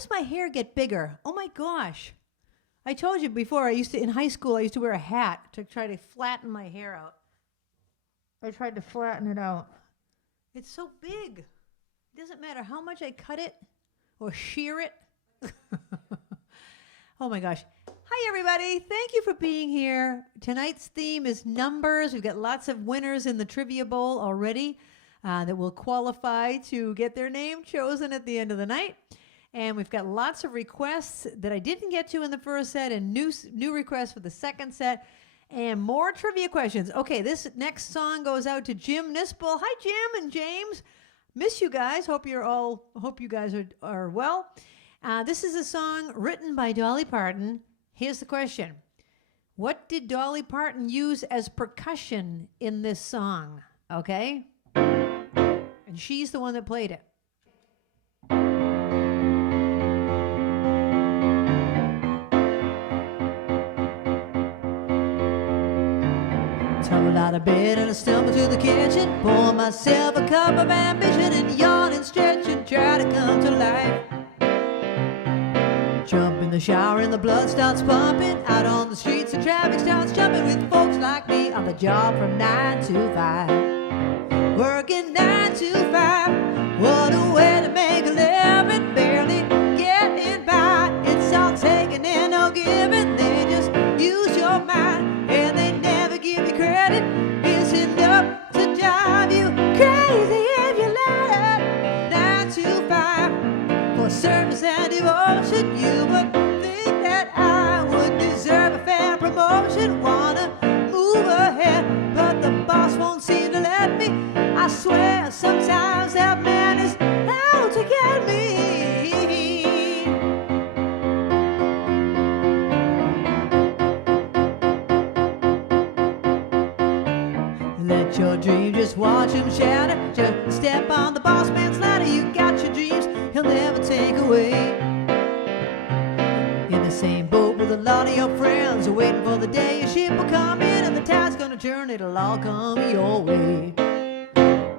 does my hair get bigger? Oh my gosh. I told you before, in high school, I used to wear a hat to try to flatten my hair out. I tried to flatten it out. It's so big. It doesn't matter how much I cut it or shear it. Oh my gosh. Hi, everybody. Thank you for being here. Tonight's theme is numbers. We've got lots of winners in the Trivia Bowl already that will qualify to get their name chosen at the end of the night. And we've got lots of requests that I didn't get to in the first set and new requests for the second set and more trivia questions. Okay, this next song goes out to Jim Nispel. Hi, Jim and James. Miss you guys. Hope you guys are well. This is a song written by Dolly Parton. Here's the question. What did Dolly Parton use as percussion in this song? Okay? And she's the one that played it. Tumbled out of bed and I stumbled to the kitchen, pour myself a cup of ambition and yawn and stretch and try to come to life. Jump in the shower and the blood starts pumping. Out on the streets the traffic starts jumping with folks like me on the job from 9 to 5. Working 9 to 5. What a way to make a living, barely getting by. It's all taking and no giving. They just use your mind and they never give you credit. It's enough to drive you crazy if you let it. 9 to 5 for service and devotion. You would think that I would deserve a fair promotion. Wanna move ahead, but the boss won't seem to let me. I swear sometimes that man is out to get me. Let your dream just watch him shatter. Just step on the boss man's ladder. You got your dreams, he'll never take away. In the same boat with a lot of your friends, waiting for the day your ship will come in and the tide's gonna turn, it'll all come your way.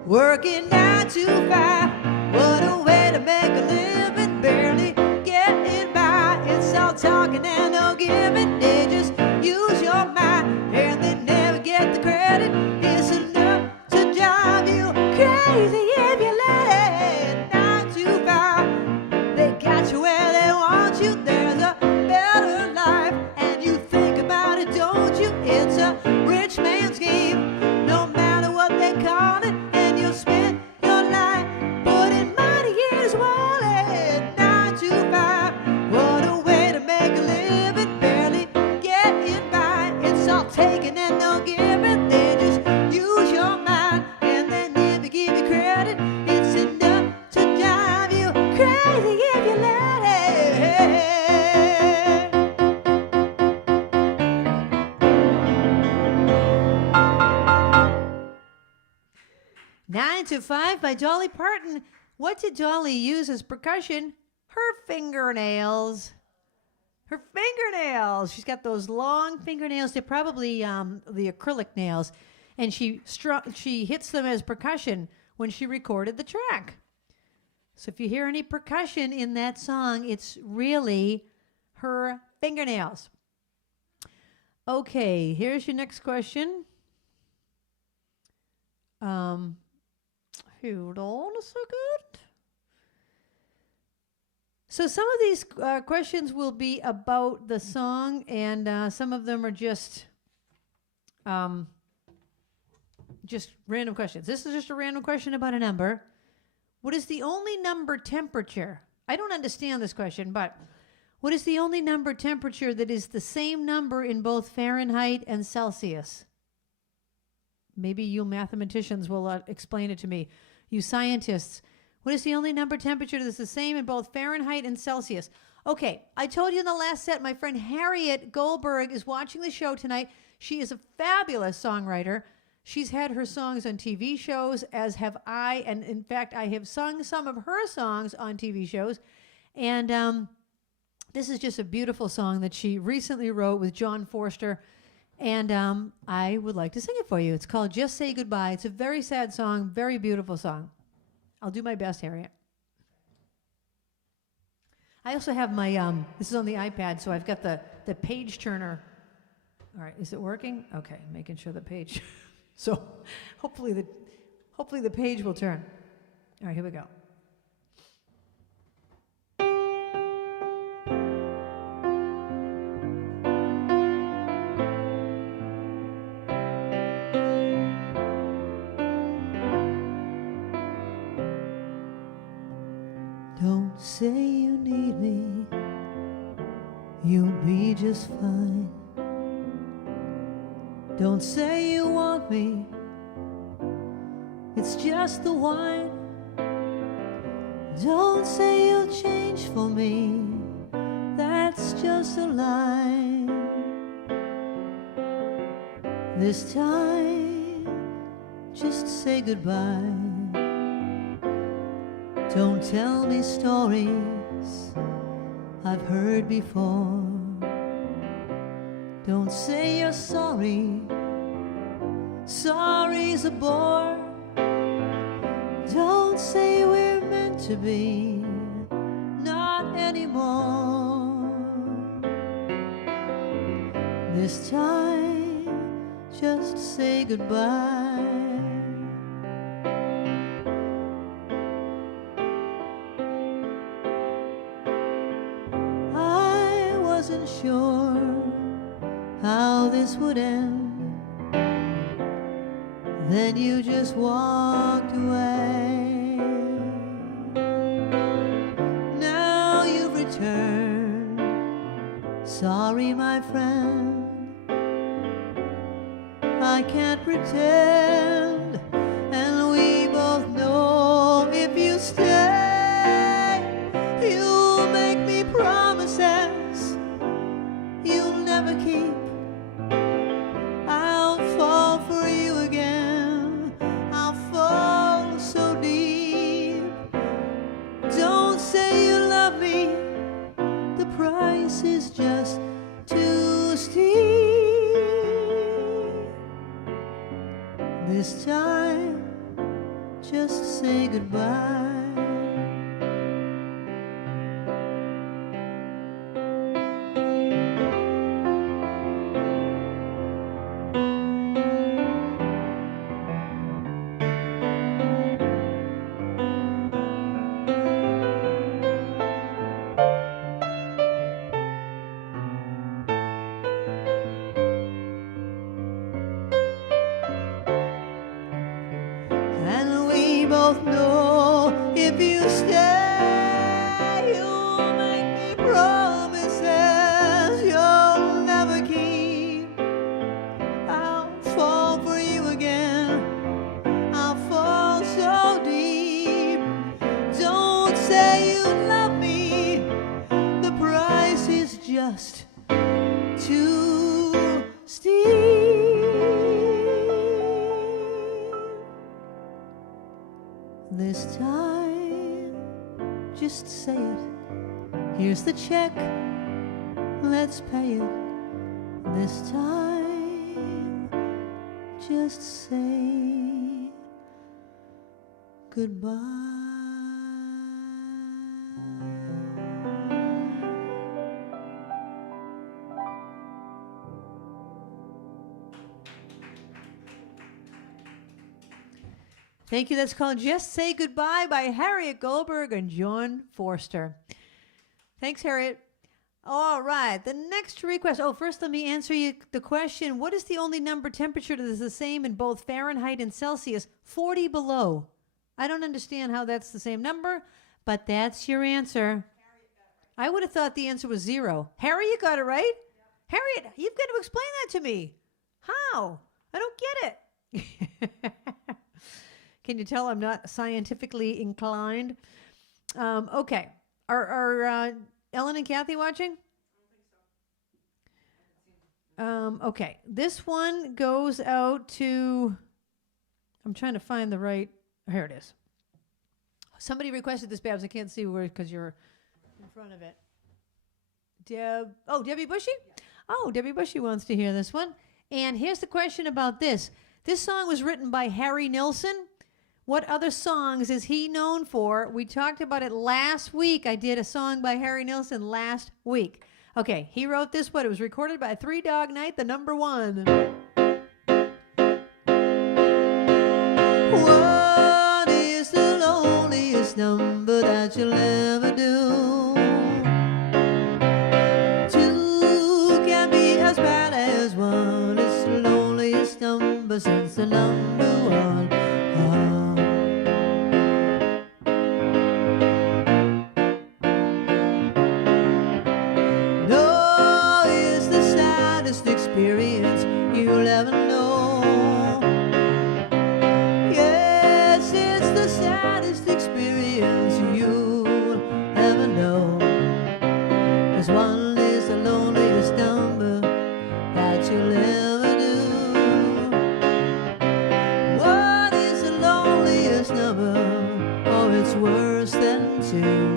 Working 9 to 5, what a way to make a living, barely getting by. It's all talking and no giving. They just use your mind and they never get the credit. It's enough to drive you crazy if you let it. 9 to 5, they got you where they want you. There's a better life and you think about it, don't you? It's a rich man's game, no matter what they call it. Spend your life putting money in his wallet. 9 to 5, what a way to make a living, barely getting by. It's all taking and no giving. They just use your mind and they never give you credit. It's enough to drive you crazy if you let it. 9 to 5 by Dolly Parton. What did Dolly use as percussion? Her fingernails. Her fingernails. She's got those long fingernails. They're probably the acrylic nails. And she hits them as percussion when she recorded the track. So if you hear any percussion in that song, it's really her fingernails. Okay, here's your next question. Hold on a second. So some of these questions will be about the song, and some of them are just random questions. This is just a random question about a number. What is the only number temperature? I don't understand this question, but what is the only number temperature that is the same number in both Fahrenheit and Celsius? Maybe you mathematicians will explain it to me. You scientists, what is the only number temperature that's the same in both Fahrenheit and Celsius? Okay, I told you in the last set, my friend Harriet Goldberg is watching the show tonight. She is a fabulous songwriter. She's had her songs on TV shows, as have I. And in fact, I have sung some of her songs on TV shows. And this is just a beautiful song that she recently wrote with John Forster. And I would like to sing it for you. It's called Just Say Goodbye. It's a very sad song, very beautiful song. I'll do my best, Harriet. I also have my, this is on the iPad, so I've got the page turner. All right, is it working? Okay, making sure the page. So hopefully the page will turn. All right, here we go. Don't say you need me, you'll be just fine. Don't say you want me, it's just the wine. Don't say you'll change for me, that's just a lie. This time, just say goodbye. Don't tell me stories I've heard before. Don't say you're sorry, sorry's a bore. Don't say we're meant to be, not anymore. This time, just say goodbye. Sure how this would end, then you just walked away. Now you've returned, sorry my friend, I can't pretend, and we both know if you stay, you'll make me promises you'll never keep. I'll fall for you again, I'll fall so deep. Don't say you love me, the price is just too steep. This time, just say goodbye. Both know if you stay, you'll make me promises you'll never keep. I'll fall for you again, I'll fall so deep. Don't say you love me, the price is just too steep. This time, just say it. Here's the check, let's pay it. This time, just say goodbye. Thank you. That's called Just Say Goodbye by Harriet Goldberg and John Forster. Thanks, Harriet. All right. The next request. Oh, first let me answer you the question. What is the only number temperature that is the same in both Fahrenheit and Celsius? 40 below. I don't understand how that's the same number, but that's your answer. I would have thought the answer was 0. Harry, you got it right? Yeah. Harriet, you've got to explain that to me. How? I don't get it. Can you tell I'm not scientifically inclined? Okay. Are Ellen and Kathy watching? I don't think so. Okay. This one goes out to... I'm trying to find the right... Here it is. Somebody requested this, Babs. I can't see where because you're in front of it. Debbie Bushy? Yeah. Oh, Debbie Bushy wants to hear this one. And here's the question about this. This song was written by Harry Nilsson. What other songs is he known for? We talked about it last week. I did a song by Harry Nilsson last week. Okay, he wrote this one. It was recorded by Three Dog Night, the number one. What is the loneliest number that you'll ever do? Two can be as bad as one. It's the loneliest number since the number one. No, it's the saddest experience you'll ever know. Yes, it's the saddest experience you'll ever know. 'Cause one is the loneliest number that you'll ever do. One is the loneliest number, oh, it's worse than two.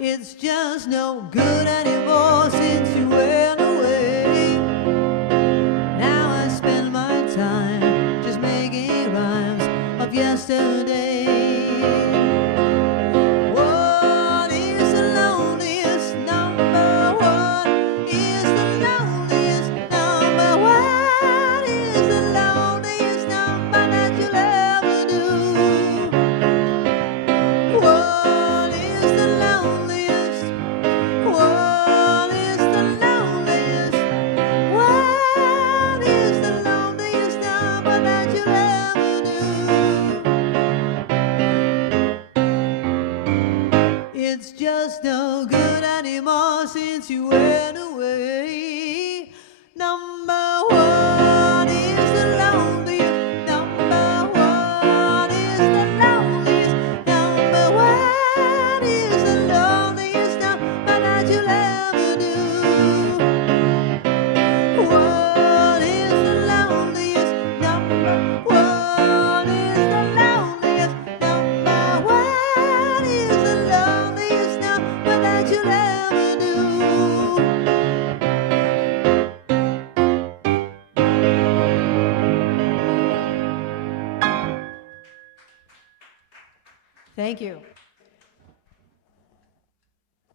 It's just no good anymore since you went away. Now I spend my time just making rhymes of yesterday. What is the loneliest number? What is the loneliest number? What is the loneliest number that you'll ever do? What is the loneliest? What is the loneliest? What is the loneliest number that you'll ever do? It's just no good anymore since you went away. Number one is the loneliest number. One is the loneliest number. One is the loneliest number that you'll ever do. What is the loneliest number? What is the loneliest number? What is the loneliest number that you'll ever do? Thank you.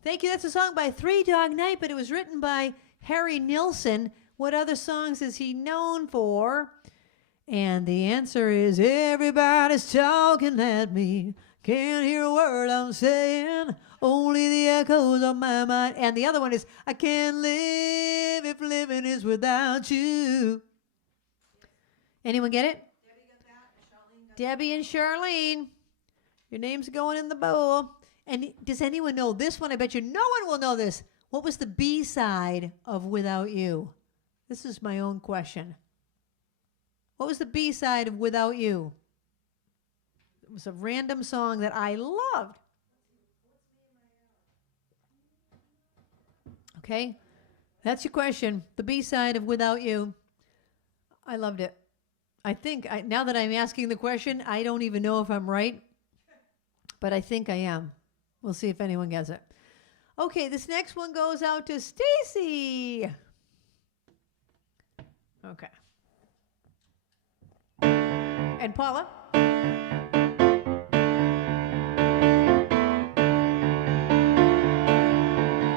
Thank you. That's a song by Three Dog Night, but it was written by Harry Nilsson. What other songs is he known for? And the answer is everybody's talking at me. Can't hear a word I'm saying. Only the echoes of my mind. And the other one is I can't live if living is without you. Anyone get it? Debbie and Charlene. Your name's going in the bowl. And does anyone know this one? I bet you no one will know this. What was the B-side of Without You? This is my own question. What was the B-side of Without You? It was a random song that I loved. Okay, that's your question. The B-side of Without You. I loved it. I think, now that I'm asking the question, I don't even know if I'm right, but I think I am. We'll see if anyone gets it. Okay, this next one goes out to Stacy. Okay. And Paula.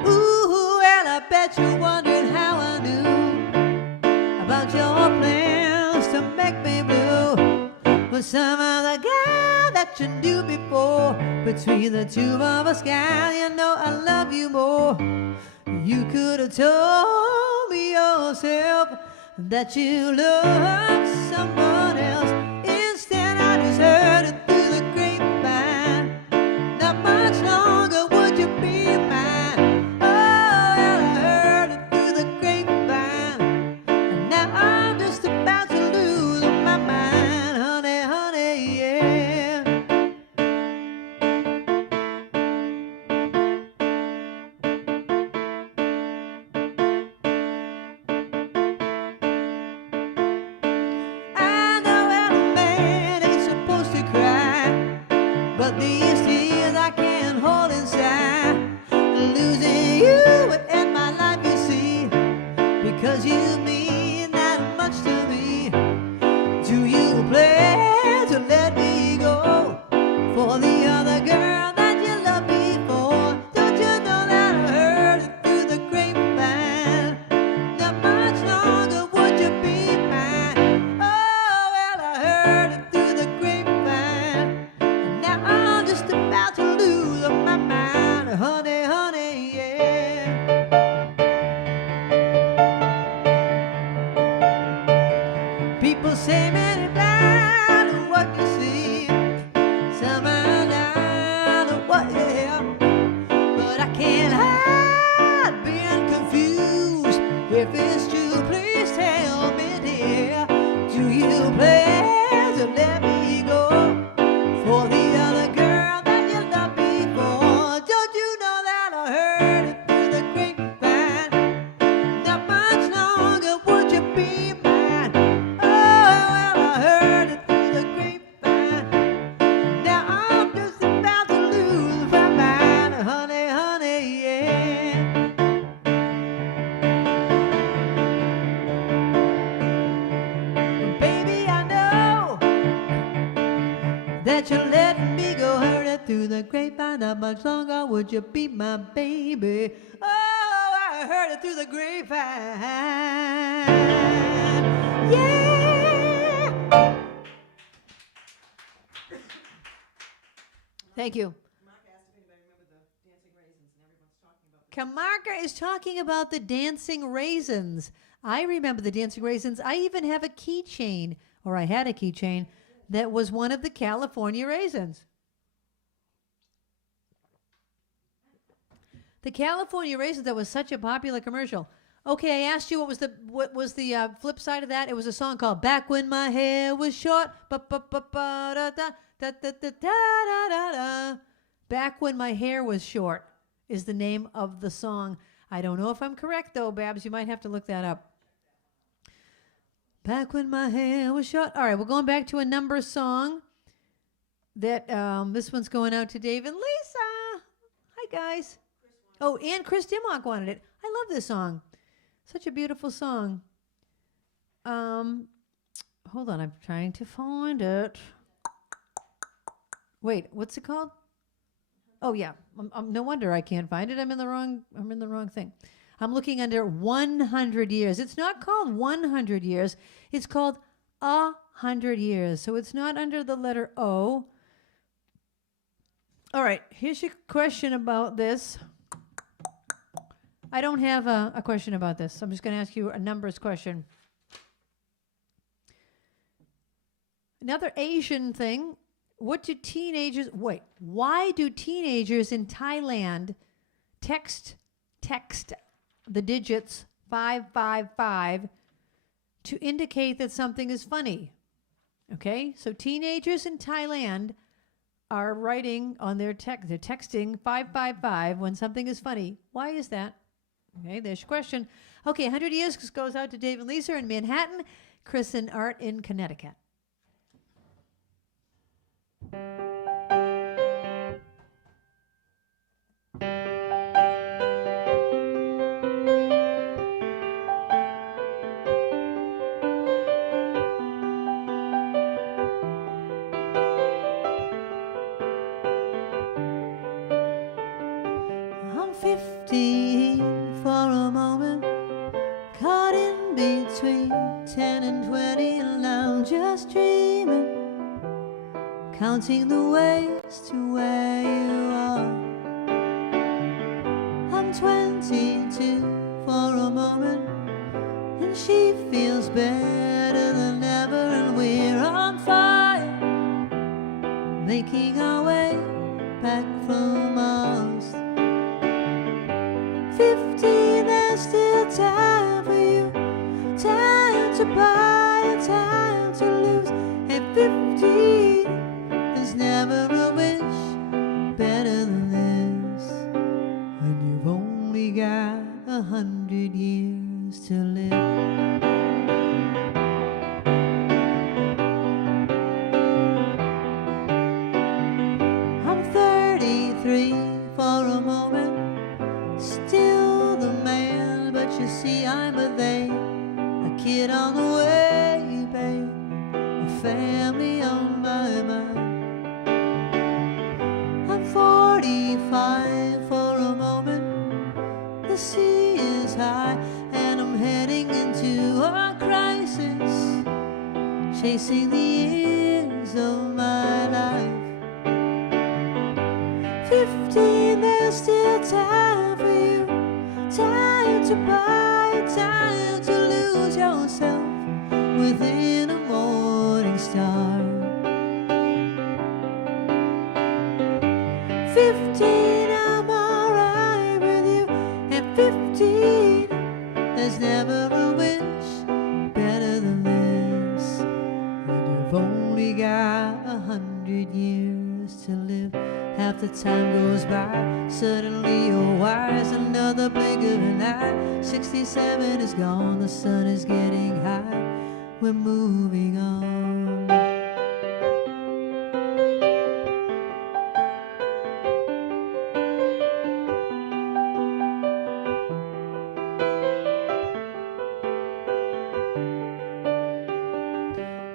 Ooh, well, I bet you're wondering how I knew about your plans to make me blue. With some other guy that you knew before. Between the two of us, gal, you know I love you more. You could have told me yourself that you love someone else. Instead, I just heard it through the grapevine. Not much longer would you be mine. Oh, well, I heard it through the grapevine. And now I'm just about to lose my mind. Honey, honey, yeah. I stand that much longer? Would you be my baby? Oh, I heard it through the grapevine. Yeah! Thank you. Kamarka is talking about the dancing raisins. I remember the dancing raisins. I even have a keychain, or I had a keychain, that was one of the California raisins. The California raisins, that was such a popular commercial. Okay, I asked you what was the flip side of that. It was a song called "Back When My Hair Was Short." Back When My Hair Was Short is the name of the song. I don't know if I'm correct though, Babs. You might have to look that up. Back when my hair was short. All right, we're going back to a number song. That this one's going out to Dave and Lisa. Hi guys. Oh, and Chris Dimmock wanted it. I love this song. Such a beautiful song. Hold on, I'm trying to find it. Wait, what's it called? Oh yeah, no wonder I can't find it. I'm in the wrong thing. I'm looking under 100 years. It's not called 100 years. It's called 100 years. So it's not under the letter O. All right, here's your question about this. I don't have a question about this. I'm just going to ask you a numbers question. Another Asian thing. Why do teenagers in Thailand text the digits 555 to indicate that something is funny? Okay, so teenagers in Thailand are writing on their text, they're texting 555 when something is funny. Why is that? Okay, there's your question. Okay, 100 years goes out to Dave and Lisa in Manhattan, Chris and Art in Connecticut. I'm 50 for a moment, caught in between 10 and 20, and I'm just dreaming, counting the ways to where you are. I'm 22 for a moment, and she feels better than ever, and we're on fire, making our way back from Mars. 15, there's still time for you, time to buy and time to lose. At 15, there's never a wish better than this, when you've only got 100 years to live. I'm 33 for a moment, still the man, but you see I'm a they, a kid on the way, babe, a family on my mind. I'm 45 for a moment, the sea is high, and I'm heading into a crisis, chasing the years of my life. 15, there's still time for you, time to buy, time to lose yourself within a morning star. 15, I'm alright with you. At 15, there's never a wish better than this, when you've only got 100 years to live. Half the time goes by, suddenly you're wise, another blink of an eye. 67 is gone, the sun is getting high, we're moving on.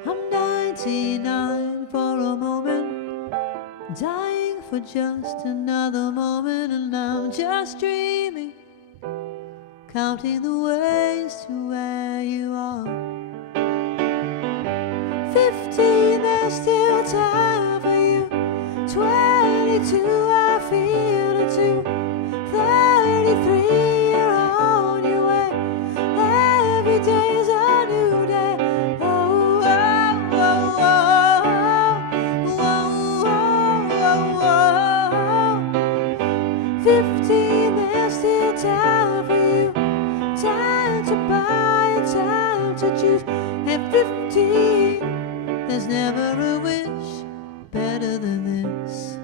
I'm 99 for a moment, dying for just another moment, and I'm just dreaming, counting the ways to where you are. 15, there's still time for you. 22, I feel it too. 33, you're on your way. Every day's a new day. Oh, oh, oh, oh, oh, oh, oh. 15, there's still time for you. Time to buy and time to choose. And 15, there's never a wish better than this,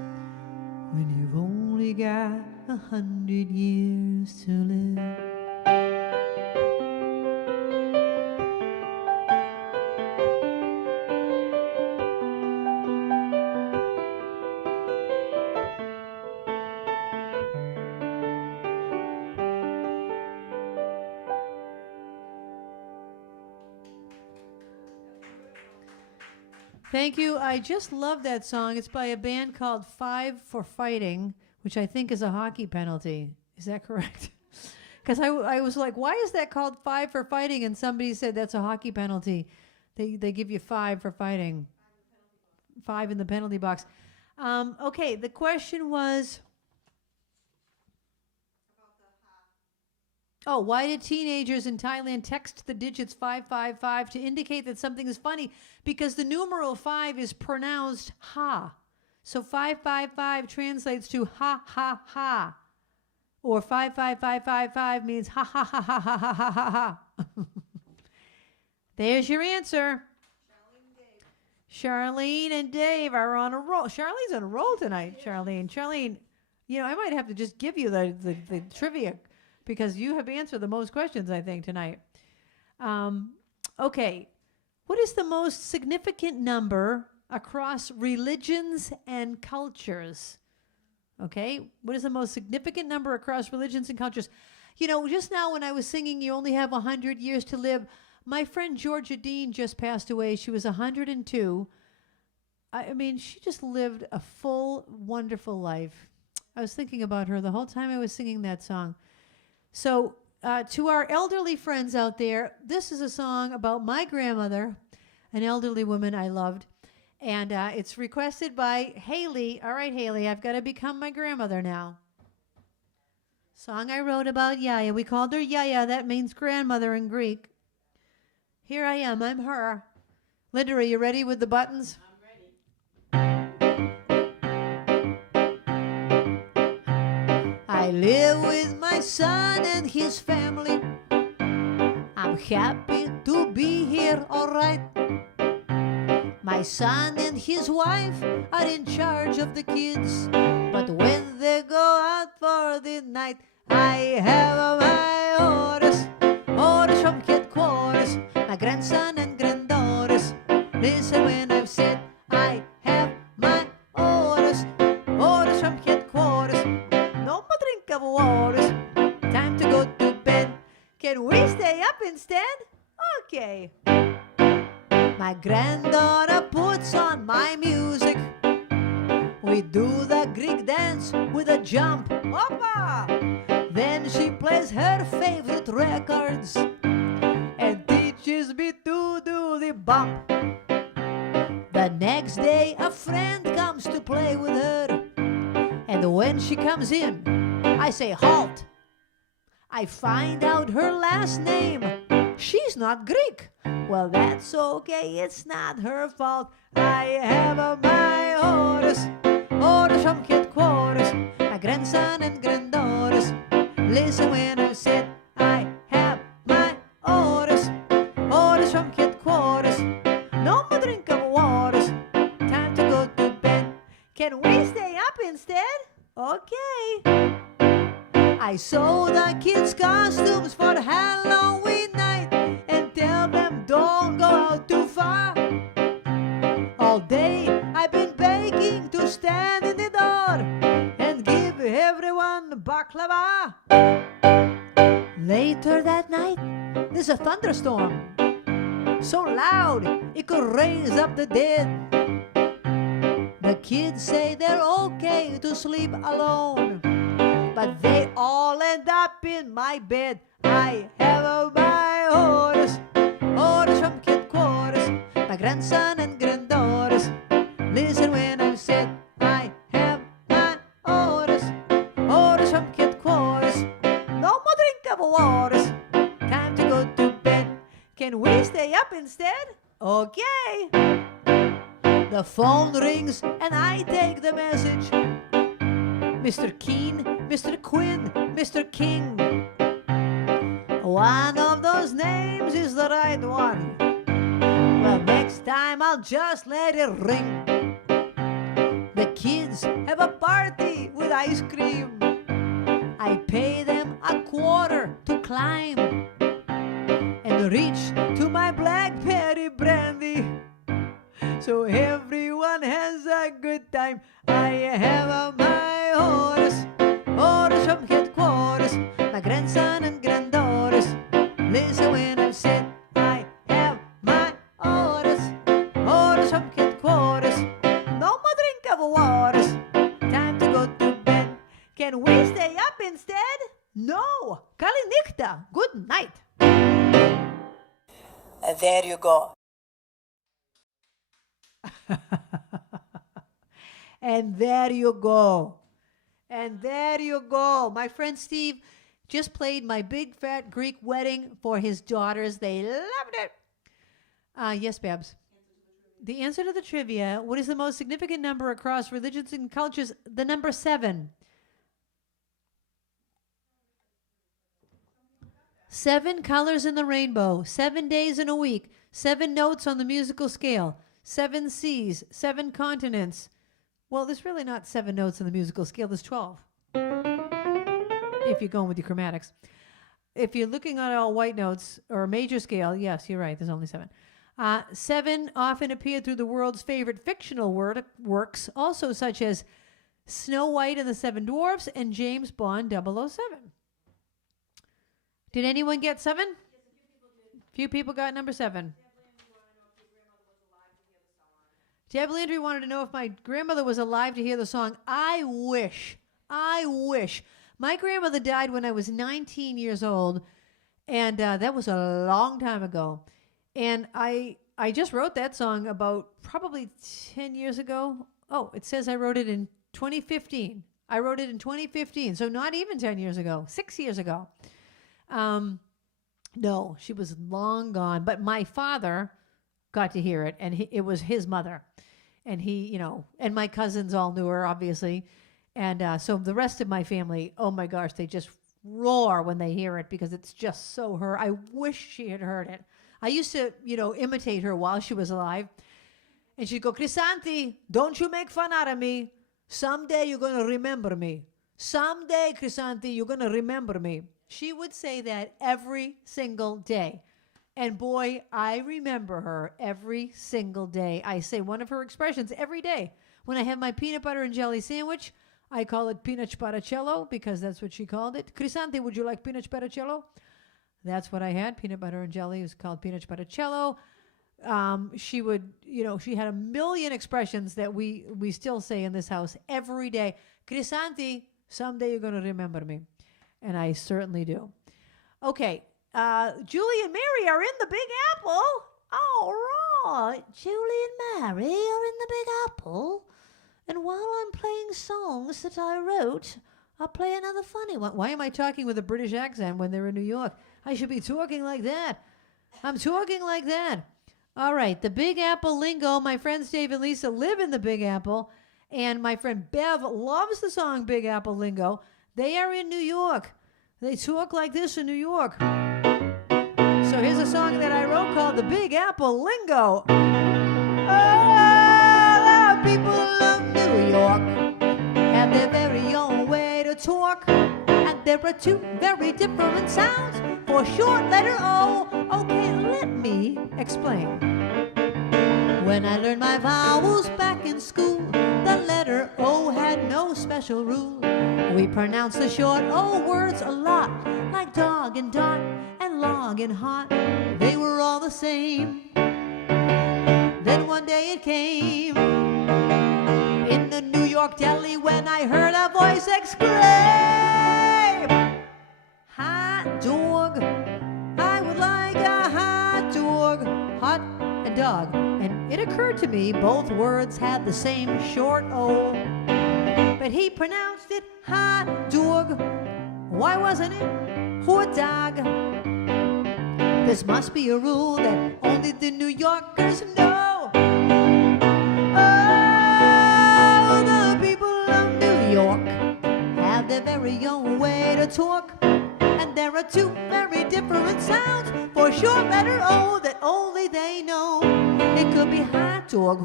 when you've only got 100 years to live. Thank you. I just love that song. It's by a band called Five for Fighting, which I think is a hockey penalty. Is that correct? Because I was like, why is that called Five for Fighting? And somebody said that's a hockey penalty. They give you 5 for fighting. 5 in the penalty box. Okay, the question was, oh, why did teenagers in Thailand text the digits 555 to indicate that something is funny? Because the numeral 5 is pronounced ha. So 555 translates to ha ha ha. Or 55555 means ha ha ha ha ha ha ha ha ha. There's your answer. Charlene and Dave are on a roll. Charlene's on a roll tonight, Charlene. Charlene, you know, I might have to just give you the trivia, because you have answered the most questions, I think, tonight. Okay. What is the most significant number across religions and cultures? Okay. What is the most significant number across religions and cultures? You know, just now when I was singing You Only Have 100 Years to Live, my friend Georgia Dean just passed away. She was 102. I mean, she just lived a full, wonderful life. I was thinking about her the whole time I was singing that song. So to our elderly friends out there, this is a song about my grandmother, an elderly woman I loved. And it's requested by Haley. All right, Haley, I've got to become my grandmother now. Song I wrote about Yaya. We called her Yaya. That means grandmother in Greek. Here I am. I'm her. Linda, are you ready with the buttons? I live with my son and his family. I'm happy to be here, all right. My son and his wife are in charge of the kids, but when they go out for the night, I have my orders from headquarters, my grandson and granddaughters. Listen when I've said I have my orders from headquarters. No more drink of waters. Time to go to bed. Can we stay up instead? Okay. My granddaughter puts on my music. We do the Greek dance with a jump. Opa! Then she plays her favorite records and teaches me to do the bump. The next day a friend comes to play with her, and when she comes in, I say halt. I find out her last name. She's not Greek. Well, that's okay, it's not her fault. I have my orders from headquarters, my grandson and granddaughters. Listen when I said I have my orders from headquarters. No more drink of waters. Time to go to bed. Can we stay up instead? Okay. I sew the kids' costumes for Halloween night and tell them don't go out too far. All day I've been begging to stand in the door and give everyone baklava. Later that night, there's a thunderstorm so loud it could raise up the dead. The kids say they're okay to sleep alone, but they all end up in my bed. I have my orders, orders from kid quarters, my grandson and granddaughters. Listen when I said I have my orders, orders from kid quarters. No more drink of waters. Time to go to bed. Can we stay up instead? Okay. The phone rings and I take the message. Mr. Keen, Mr. Quinn, Mr. King. One of those names is the right one. Well, next time I'll just let it ring. The kids have a party with ice cream. I pay them $25 to climb and reach to my blackberry brandy, so everyone has a good time. I have my orders, orders from headquarters, my grandson and granddaughters. Listen when I said I have my orders, orders from headquarters. No more drink of waters. Time to go to bed. Can we stay up instead? No. Kalinikta. Good night. There you go. And there you go. And there you go. My friend Steve just played My Big Fat Greek Wedding for his daughters. They loved it. Yes, Babs. The answer to the trivia: what is the most significant number across religions and cultures? The number 7. 7 colors in the rainbow, 7 days in a week, 7 notes on the musical scale, 7 seas, 7 continents. Well, there's really not 7 notes on the musical scale. There's 12. If you're going with your chromatics. If you're looking at all white notes or a major scale, yes, you're right. There's only 7. 7 often appear through the world's favorite fictional works, also such as Snow White and the 7 Dwarfs and James Bond 007. Did anyone get 7? Yes, few people got number 7. Deb Landry wanted to know if my grandmother was alive to hear the song. I wish. My grandmother died when I was 19 years old, and that was a long time ago. And I just wrote that song about probably 10 years ago. Oh, it says I wrote it in 2015. I wrote it in 2015, so not even 10 years ago, 6 years ago. No, she was long gone, but my father got to hear it, and it was his mother. And he, and my cousins all knew her, obviously. And so the rest of my family, oh my gosh, they just roar when they hear it because it's just so her. I wish she had heard it. I used to, imitate her while she was alive. And she'd go, Krisanthi, don't you make fun out of me. Someday you're going to remember me. Someday, Krisanthi, you're going to remember me. She would say that every single day. And boy, I remember her every single day. I say one of her expressions every day. When I have my peanut butter and jelly sandwich, I call it peanut sparacello because that's what she called it. Krisanthi, would you like peanut sparacello? That's what I had. Peanut butter and jelly is called peanut sparacello. She would, she had a million expressions that we still say in this house every day. Krisanthi, someday you're going to remember me. And I certainly do. Okay. Julie and Mary are in the Big Apple. All right. Julie and Mary are in the Big Apple. And while I'm playing songs that I wrote, I'll play another funny one. Why am I talking with a British accent when they're in New York? I should be talking like that. I'm talking like that. All right. The Big Apple lingo. My friends Dave and Lisa live in the Big Apple. And my friend Bev loves the song Big Apple lingo. They are in New York. They talk like this in New York. So here's a song that I wrote called The Big Apple Lingo. Oh, people of New York have their very own way to talk. And there are 2 very different sounds for short letter O. Okay, let me explain. When I learned my vowels back in school, the letter O had no special rule. We pronounced the short O words a lot, like dog and dot and long and hot. They were all the same. Then one day it came. New York deli when I heard a voice exclaim, hot dog, I would like a hot dog, hot and dog. And it occurred to me both words had the same short O, but he pronounced it hot dog. Why wasn't it hot dog? This must be a rule that only the New Yorkers know. Oh, the people of New York have their very own way to talk, and there are two very different sounds for sure letter O that only they know. It could be hot dog,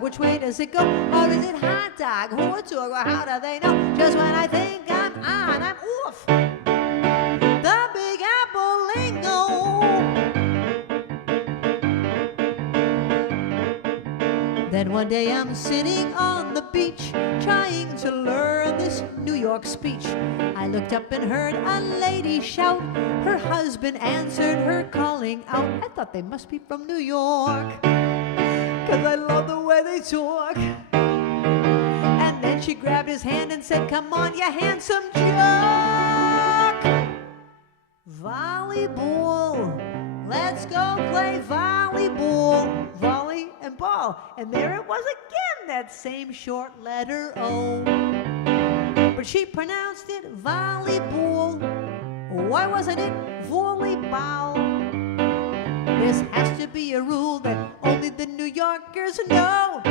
which way does it go? Or is it hot dog, or how do they know? Just when I think I'm on, I'm off. The Big Apple lingo. Then one day I'm sitting on the beach trying to learn this New York speech. I looked up and heard a lady shout. Her husband answered her calling out. I thought they must be from New York, 'cause I love the way they talk. And then she grabbed his hand and said, come on, you handsome jock. Volleyball, let's go play volleyball. Volley and ball. And there it was again, that same short letter O. But she pronounced it volleyball. Why wasn't it volleyball? This has to be a rule that only the New Yorkers know.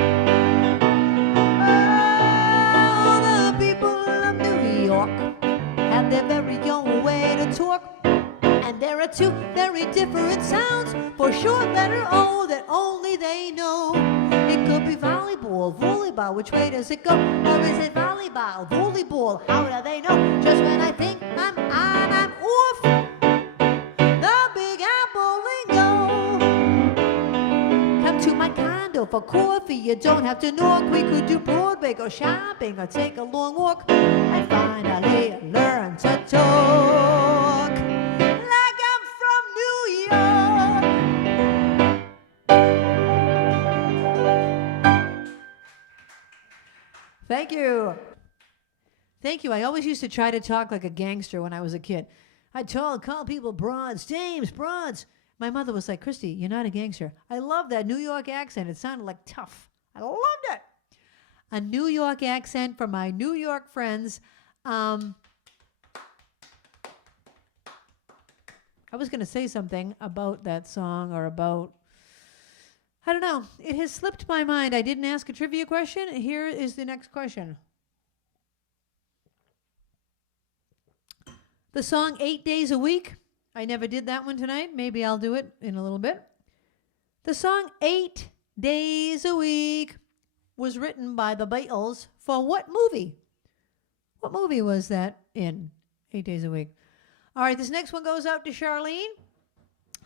Oh, the people of New York have their very own way to talk, and there are two very different sounds for short letter O that only they know. It could be volleyball, volleyball, which way does it go? Or is it volleyball, volleyball, how do they know? Just when I think I'm on, I'm off. The Big Apple lingo. Come to my condo for coffee, you don't have to knock. We could do Broadway, go shopping, or take a long walk, and finally learn to talk like I'm from New York. Thank you. Thank you. I always used to try to talk like a gangster when I was a kid. I'd call people broads, James, broads. My mother was like, Christy, you're not a gangster. I love that New York accent. It sounded like tough. I loved it. A New York accent for my New York friends. I was going to say something about that song or about, I don't know. It has slipped my mind. I didn't ask a trivia question. Here is the next question. The song 8 Days a Week. I never did that one tonight. Maybe I'll do it in a little bit. The song 8 Days a Week was written by the Beatles for what movie? What movie was that in? 8 Days a Week. All right, this next one goes out to Charlene.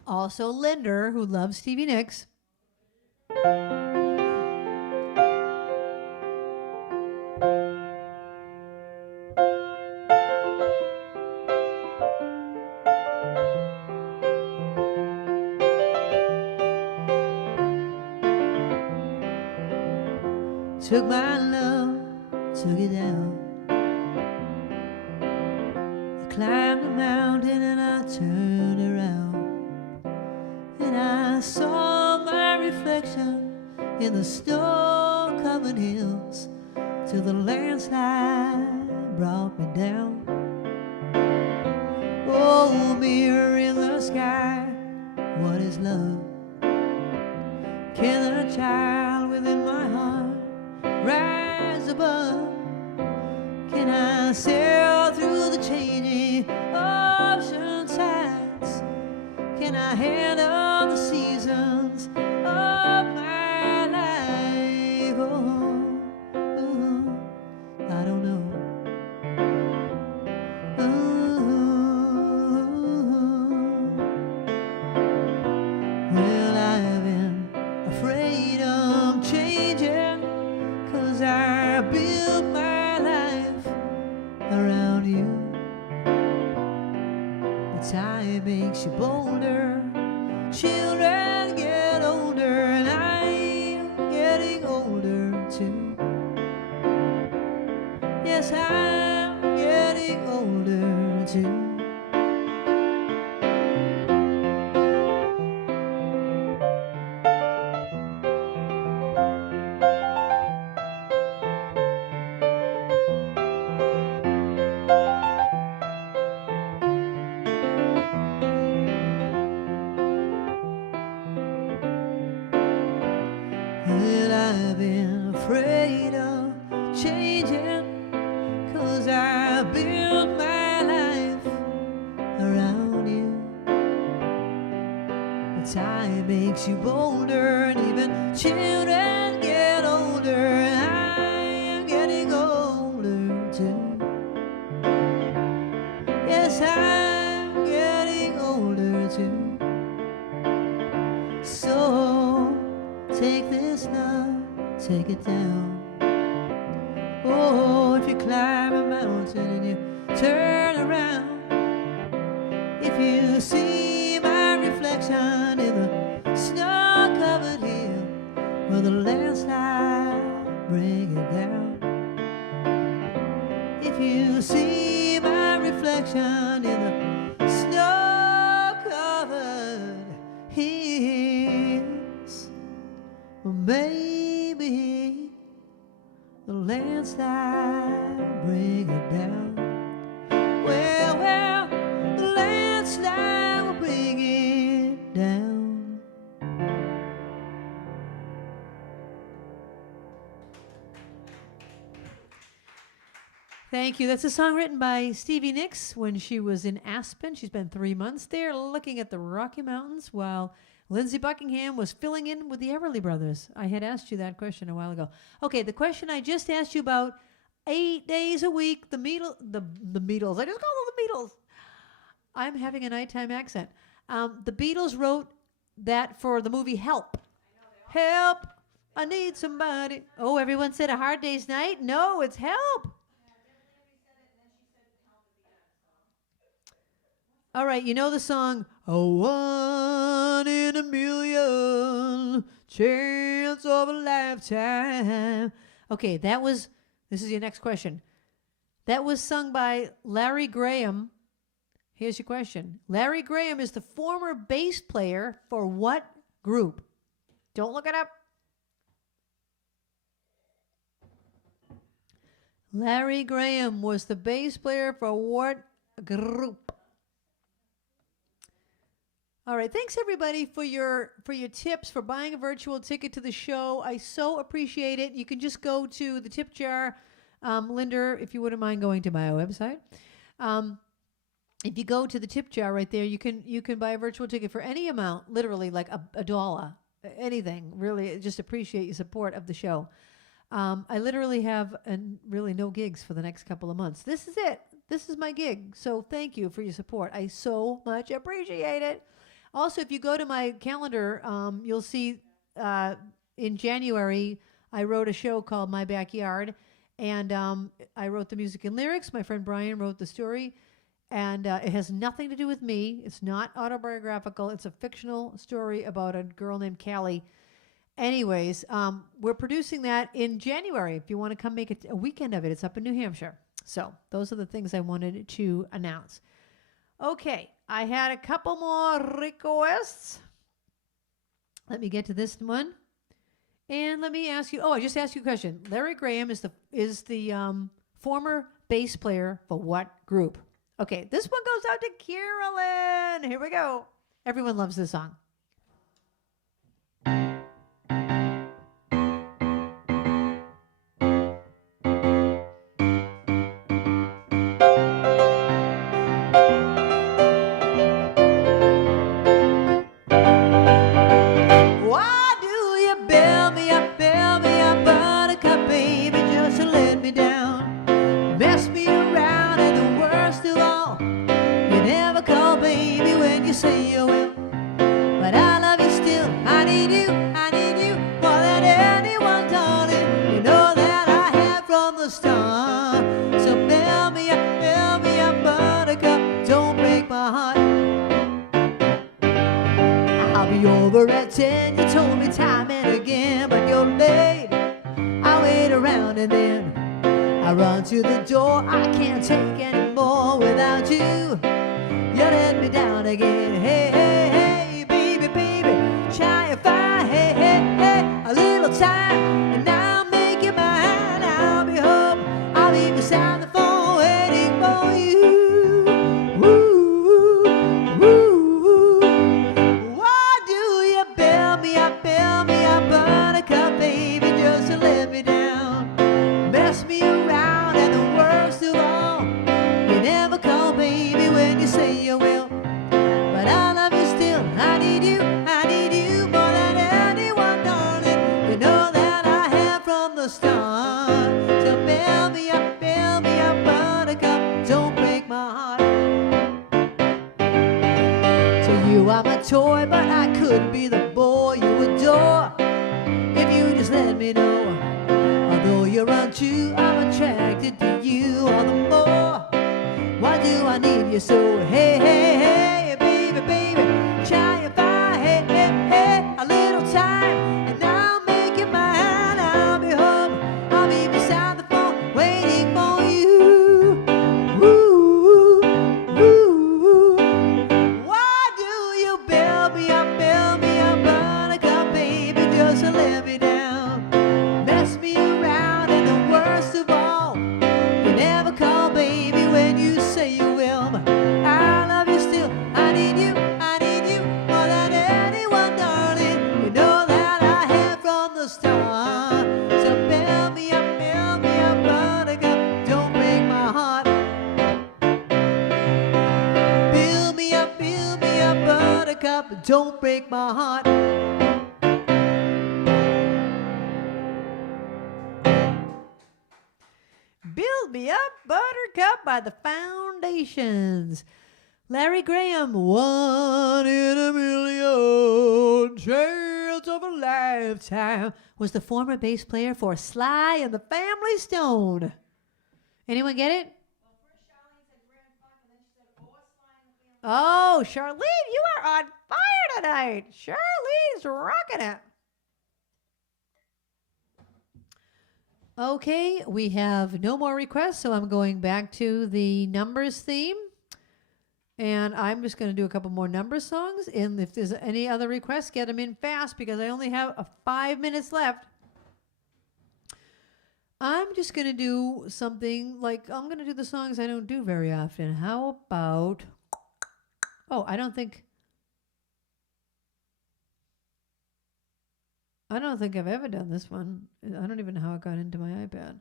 Also Linder, who loves Stevie Nicks. Took my love, took it down. I climbed the mountain and I turned around, and I saw my reflection in the snow-covered hills till the landslide brought me down. Oh, mirror in the sky, what is love? Can a child within my heart rise above? Can I sail through the changing ocean tides? Can I handle the seasons of my life? Oh, I don't know. Well, I've been afraid of changing, 'cause I built my life around you. But time makes you bolder. Children get older, and I'm getting older too. Yes, I'm getting older too. Well, I've been afraid of changing, 'cause I built my life around you. But time makes you bolder, and even children get older. I'm getting older too. Yes, I'm getting older too. So take this now, take it down. Oh, if you climb a mountain and you turn around, if you see my reflection in the snow-covered hill, well, the landslide bring it down. If you see my reflection in the snow-covered hills, well, maybe the landslide bring it down. Well, the landslide will bring it down. Thank you. That's a song written by Stevie Nicks when she was in Aspen. She spent 3 months there looking at the Rocky Mountains while Lindsey Buckingham was filling in with the Everly Brothers. I had asked you that question a while ago. Okay, the question I just asked you about 8 days a week, the Beatles. I just call them the Beatles. I'm having a nighttime accent. The Beatles wrote that for the movie Help. Help! I need somebody. Oh, everyone said A Hard Day's Night? No, it's Help. All right, you know the song, A 1 in a million, chance of a lifetime. Okay, this is your next question. That was sung by Larry Graham. Here's your question. Larry Graham is the former bass player for what group? Don't look it up. Larry Graham was the bass player for what group? All right, thanks everybody for your tips, for buying a virtual ticket to the show. I so appreciate it. You can just go to the tip jar. Linda, if you wouldn't mind going to my website. If you go to the tip jar right there, you can buy a virtual ticket for any amount, literally like a dollar, anything. Really, just appreciate your support of the show. I literally have really no gigs for the next couple of months. This is it. This is my gig. So thank you for your support. I so much appreciate it. Also, if you go to my calendar, you'll see in January, I wrote a show called My Backyard, and I wrote the music and lyrics. My friend Brian wrote the story, and it has nothing to do with me. It's not autobiographical. It's a fictional story about a girl named Callie. Anyways, we're producing that in January. If you want to come make it a weekend of it, it's up in New Hampshire. So those are the things I wanted to announce. Okay, I had a couple more requests. Let me get to this one. And let me ask you, I just asked you a question. Larry Graham is the former bass player for what group? Okay, this one goes out to Carolyn. Here we go. Everyone loves this song. I run to the door, I can't take any more without you. You let me down again. Hey, hey, hey, baby, baby, try if I, hey, hey, hey, a little time, and I'll make you mine. I'll be home, I'll be beside the phone waiting for you. Woo, woo, why do you build me up, buttercup, baby, just to let me down? Mess me around, and the worst of all, you never call, baby, when you say you will. But I love you still, I need you more than anyone, darling. You know that I have from the start. So build me up, buttercup, don't break my heart. So you are my toy, but I could be the boy you adore if you just let me know. Although you're untrue, I'm attracted to you all the more. Why do I need you so? Hey, hey, hey, baby, baby, try if I, hey, hey, hey, a little time, and I'll make you mine. I'll be home, I'll be beside the phone waiting for you. Woo, woo, why do you build me up, buttercup, baby, just to let me down? Mess me around, and the worst of all, you never call, baby, when you say you will. But I love you still, I need you more than anyone, darling. You know that I have from the start. So build me up, buttercup, don't break my heart. Build me up, buttercup, don't break my heart. Build Me Up, Buttercup by the Foundations. Larry Graham, 1 in a million, chance of a lifetime, was the former bass player for Sly and the Family Stone. Anyone get it? Oh, Charlene, you are on fire tonight. Charlene's rocking it. Okay, we have no more requests, so I'm going back to the numbers theme. And I'm just going to do a couple more number songs. And if there's any other requests, get them in fast because I only have 5 minutes left. I'm just going to do something like, I'm going to do the songs I don't do very often. How about, oh, I don't think I've ever done this one. I don't even know how it got into my iPad.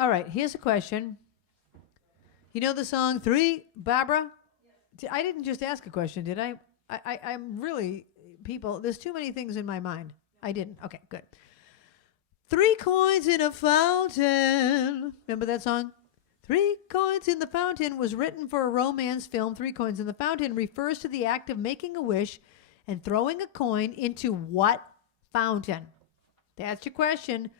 All right, here's a question. You know the song 3, Barbara? I didn't just ask a question, did I? I'm really, people, there's too many things in my mind. I didn't. Okay, good. 3 coins in a fountain. Remember that song? 3 coins in the fountain was written for a romance film. 3 coins in the fountain refers to the act of making a wish and throwing a coin into what fountain? That's your question.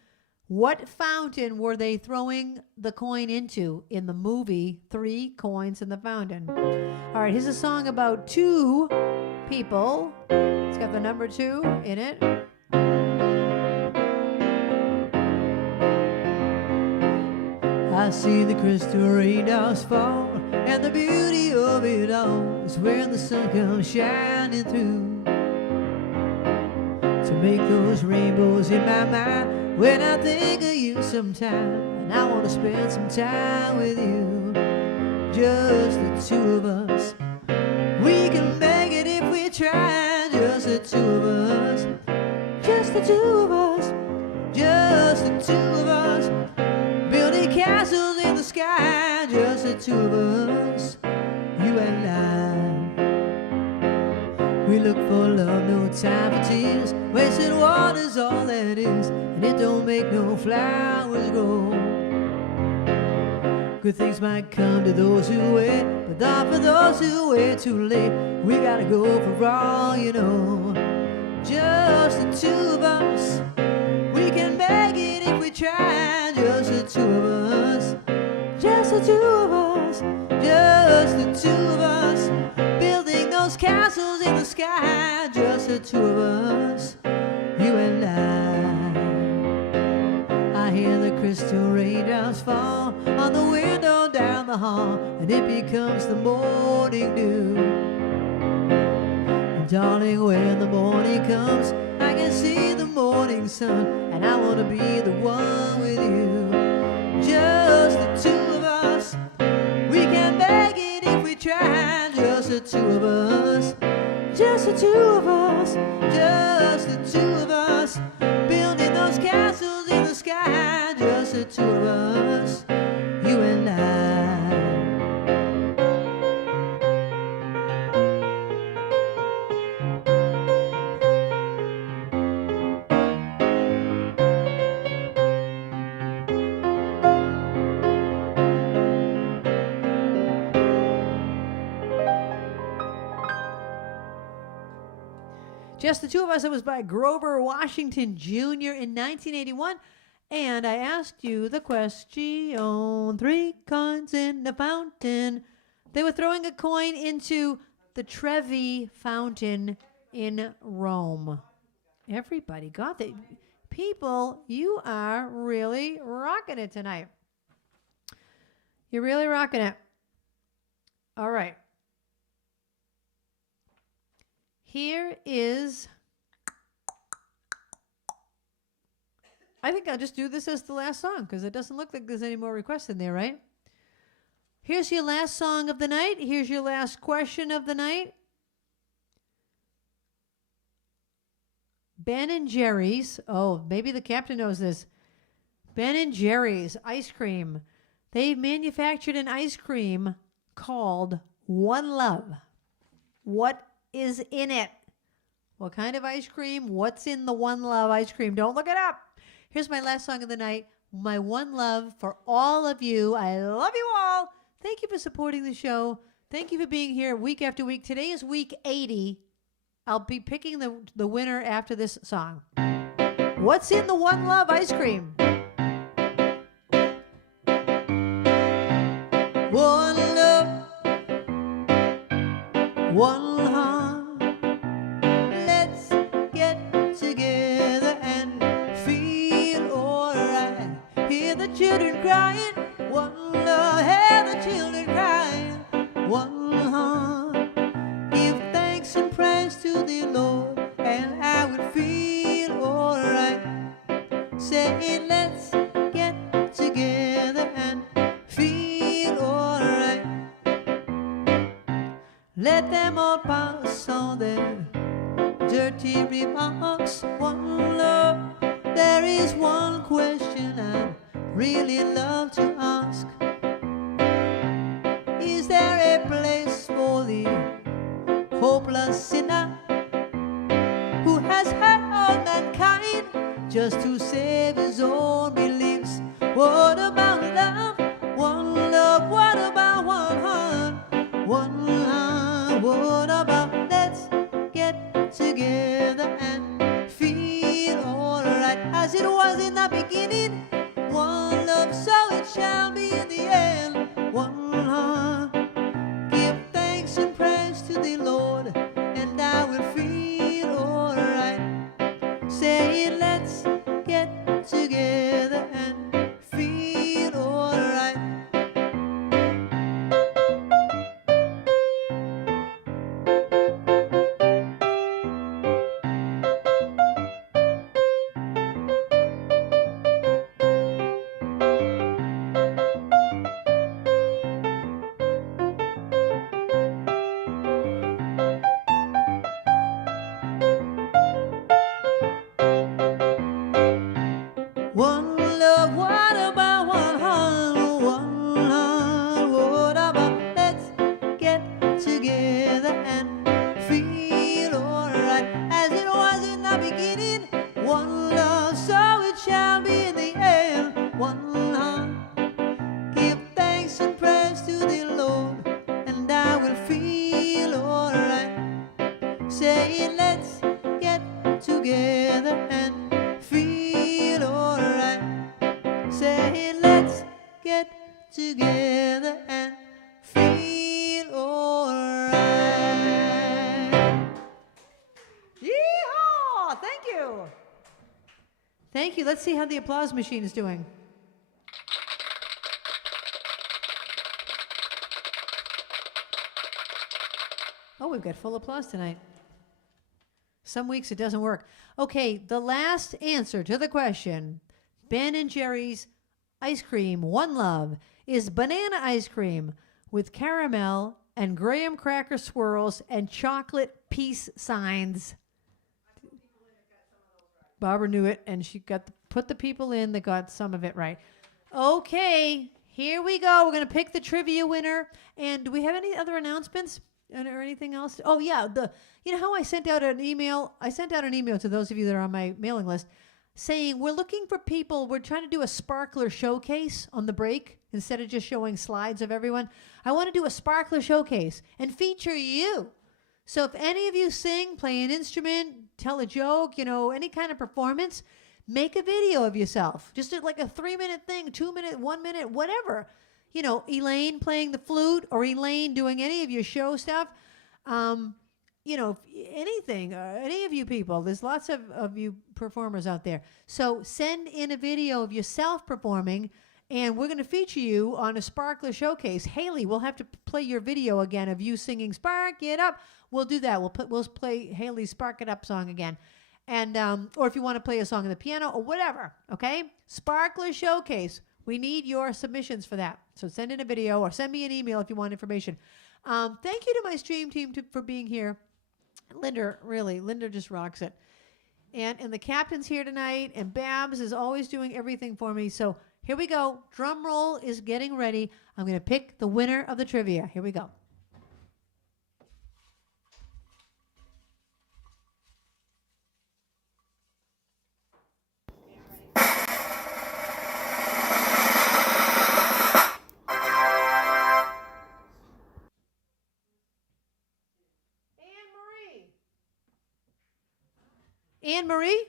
What fountain were they throwing the coin into in the movie 3 Coins in the Fountain? All right, here's a song about 2 people. It's got the number 2 in it. I see the crystal raindrops fall, and the beauty of it all is when the sun comes shining through to make those rainbows in my mind when I think of you sometime, and I want to spend some time with you, just the 2 of us. We can make it if we try, just the 2 of us, just the 2 of us, just the 2 of us. Building castles in the sky, just the 2 of us, you and I. We look for love, no time for tears. Wasted water's all that is, and it don't make no flowers grow. Good things might come to those who wait, but not for those who wait too late. We gotta go for all, you know. Just the 2 of us, we can make it if we try. Just the 2 of us, just the 2 of us, just the 2 of us. Building those castles in the sky, just the 2 of us, you you and I hear the crystal raindrops fall on the window down the hall, and it becomes the morning dew. Darling, when the morning comes, I can see the morning sun, and I want to be the one with you. Just the two of us, we can make it if we try. Just the two of us, just the two of us, just the two of us, building those castles in the sky. Just the two of us, you and I. Just the Two of Us, it was by Grover Washington Jr. in 1981. And I asked you the question, 3 coins in the fountain. They were throwing a coin into the Trevi Fountain in Rome. Everybody got that. People, you are really rocking it tonight. You're really rocking it. All right. Here is, I think I'll just do this as the last song because it doesn't look like there's any more requests in there, right? Here's your last song of the night. Here's your last question of the night. Ben and Jerry's, oh, maybe the captain knows this. Ben and Jerry's ice cream. They manufactured an ice cream called One Love. What is in it? What kind of ice cream? What's in the One Love ice cream? Don't look it up. Here's my last song of the night. My one love for all of you. I love you all. Thank you for supporting the show. Thank you for being here week after week. Today is week 80. I'll be picking the winner after this song. What's in the One Love ice cream? One love, one heart. Let's get together and feel alright. Hear the children crying. One love, hear the children crying. One heart. Give thanks and praise to the Lord, and I will feel alright. Say, let's get together and feel alright. Let them all pass on their dirty remarks. One love, there is one question I'd really love to ask. Is there a place for the hopeless sinner who has hurt all mankind just to save his own beliefs? What about love? One love, what about one heart? One heart, what about let's get together and feel alright as it was in the beginning. One love, so it shall be in the end. One heart, give thanks and praise to the Lord, and I will feel alright. Say, let's get together and feel alright. Thank you. Let's see how the applause machine is doing. Oh, we've got full applause tonight. Some weeks it doesn't work. Okay, the last answer to the question, Ben and Jerry's ice cream, One Love, is banana ice cream with caramel and graham cracker swirls and chocolate peace signs. Barbara knew it, and she put the people in that got some of it right. Okay, here we go. We're going to pick the trivia winner. And do we have any other announcements or anything else? Oh, yeah. You know how I sent out an email? I sent out an email to those of you that are on my mailing list saying we're looking for people. We're trying to do a sparkler showcase on the break instead of just showing slides of everyone. I want to do a sparkler showcase and feature you. So if any of you sing, play an instrument, tell a joke, any kind of performance, make a video of yourself. Just like a 3-minute thing, 2 minute, 1 minute, whatever. Elaine playing the flute or Elaine doing any of your show stuff. Anything, any of you people. There's lots of you performers out there. So send in a video of yourself performing, and we're going to feature you on a Sparkler Showcase. Haley, we'll have to play your video again of you singing Spark It Up. We'll do that. We'll play Haley's Spark It Up song again. And or if you want to play a song on the piano or whatever, okay? Sparkler Showcase. We need your submissions for that. So send in a video or send me an email if you want information. Thank you to my stream team for being here. Linda just rocks it. And the captain's here tonight, and Babs is always doing everything for me. So here we go. Drum roll is getting ready. I'm going to pick the winner of the trivia. Here we go. Anne-Marie?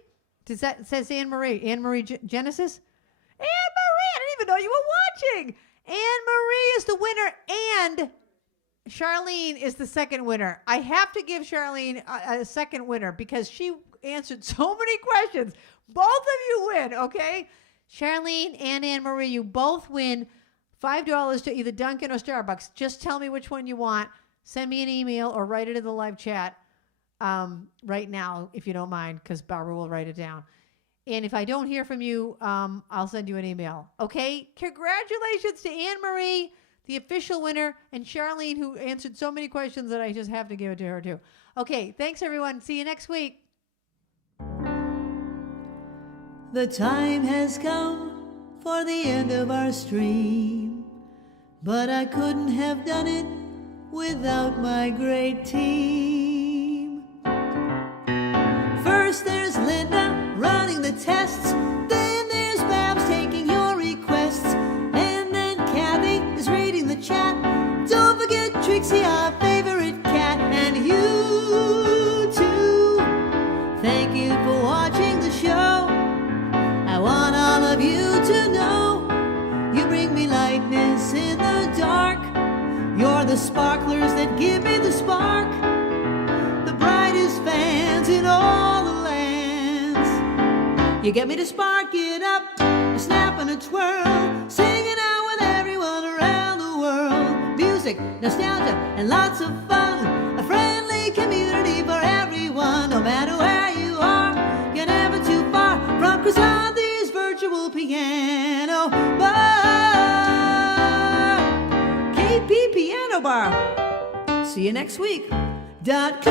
It says Anne-Marie. Anne-Marie Genesis? Anne-Marie! I didn't even know you were watching! Anne-Marie is the winner, and Charlene is the second winner. I have to give Charlene a second winner because she answered so many questions. Both of you win, okay? Charlene and Anne-Marie, you both win $5 to either Dunkin' or Starbucks. Just tell me which one you want. Send me an email or write it in the live chat. Right now, if you don't mind, because Barbara will write it down. And if I don't hear from you, I'll send you an email. Okay? Congratulations to Anne-Marie, the official winner, and Charlene, who answered so many questions that I just have to give it to her, too. Okay, thanks, everyone. See you next week. The time has come for the end of our stream, but I couldn't have done it without my great team. First there's Linda running the tests, then there's Babs taking your requests, and then Kathy is reading the chat. Don't forget Trixie, our favorite cat, and you too. Thank you for watching the show. I want all of you to know you bring me lightness in the dark. You're the sparklers that give me the spark, the brightest fans in all the lands. You get me to spark it up, a snap and a twirl, singing out with everyone around the world. Music, nostalgia, and lots of fun, a friendly community for everyone. No matter where you are, you're never too far from Krisanthi's virtual piano bar. KP Piano Bar. See you next week. .com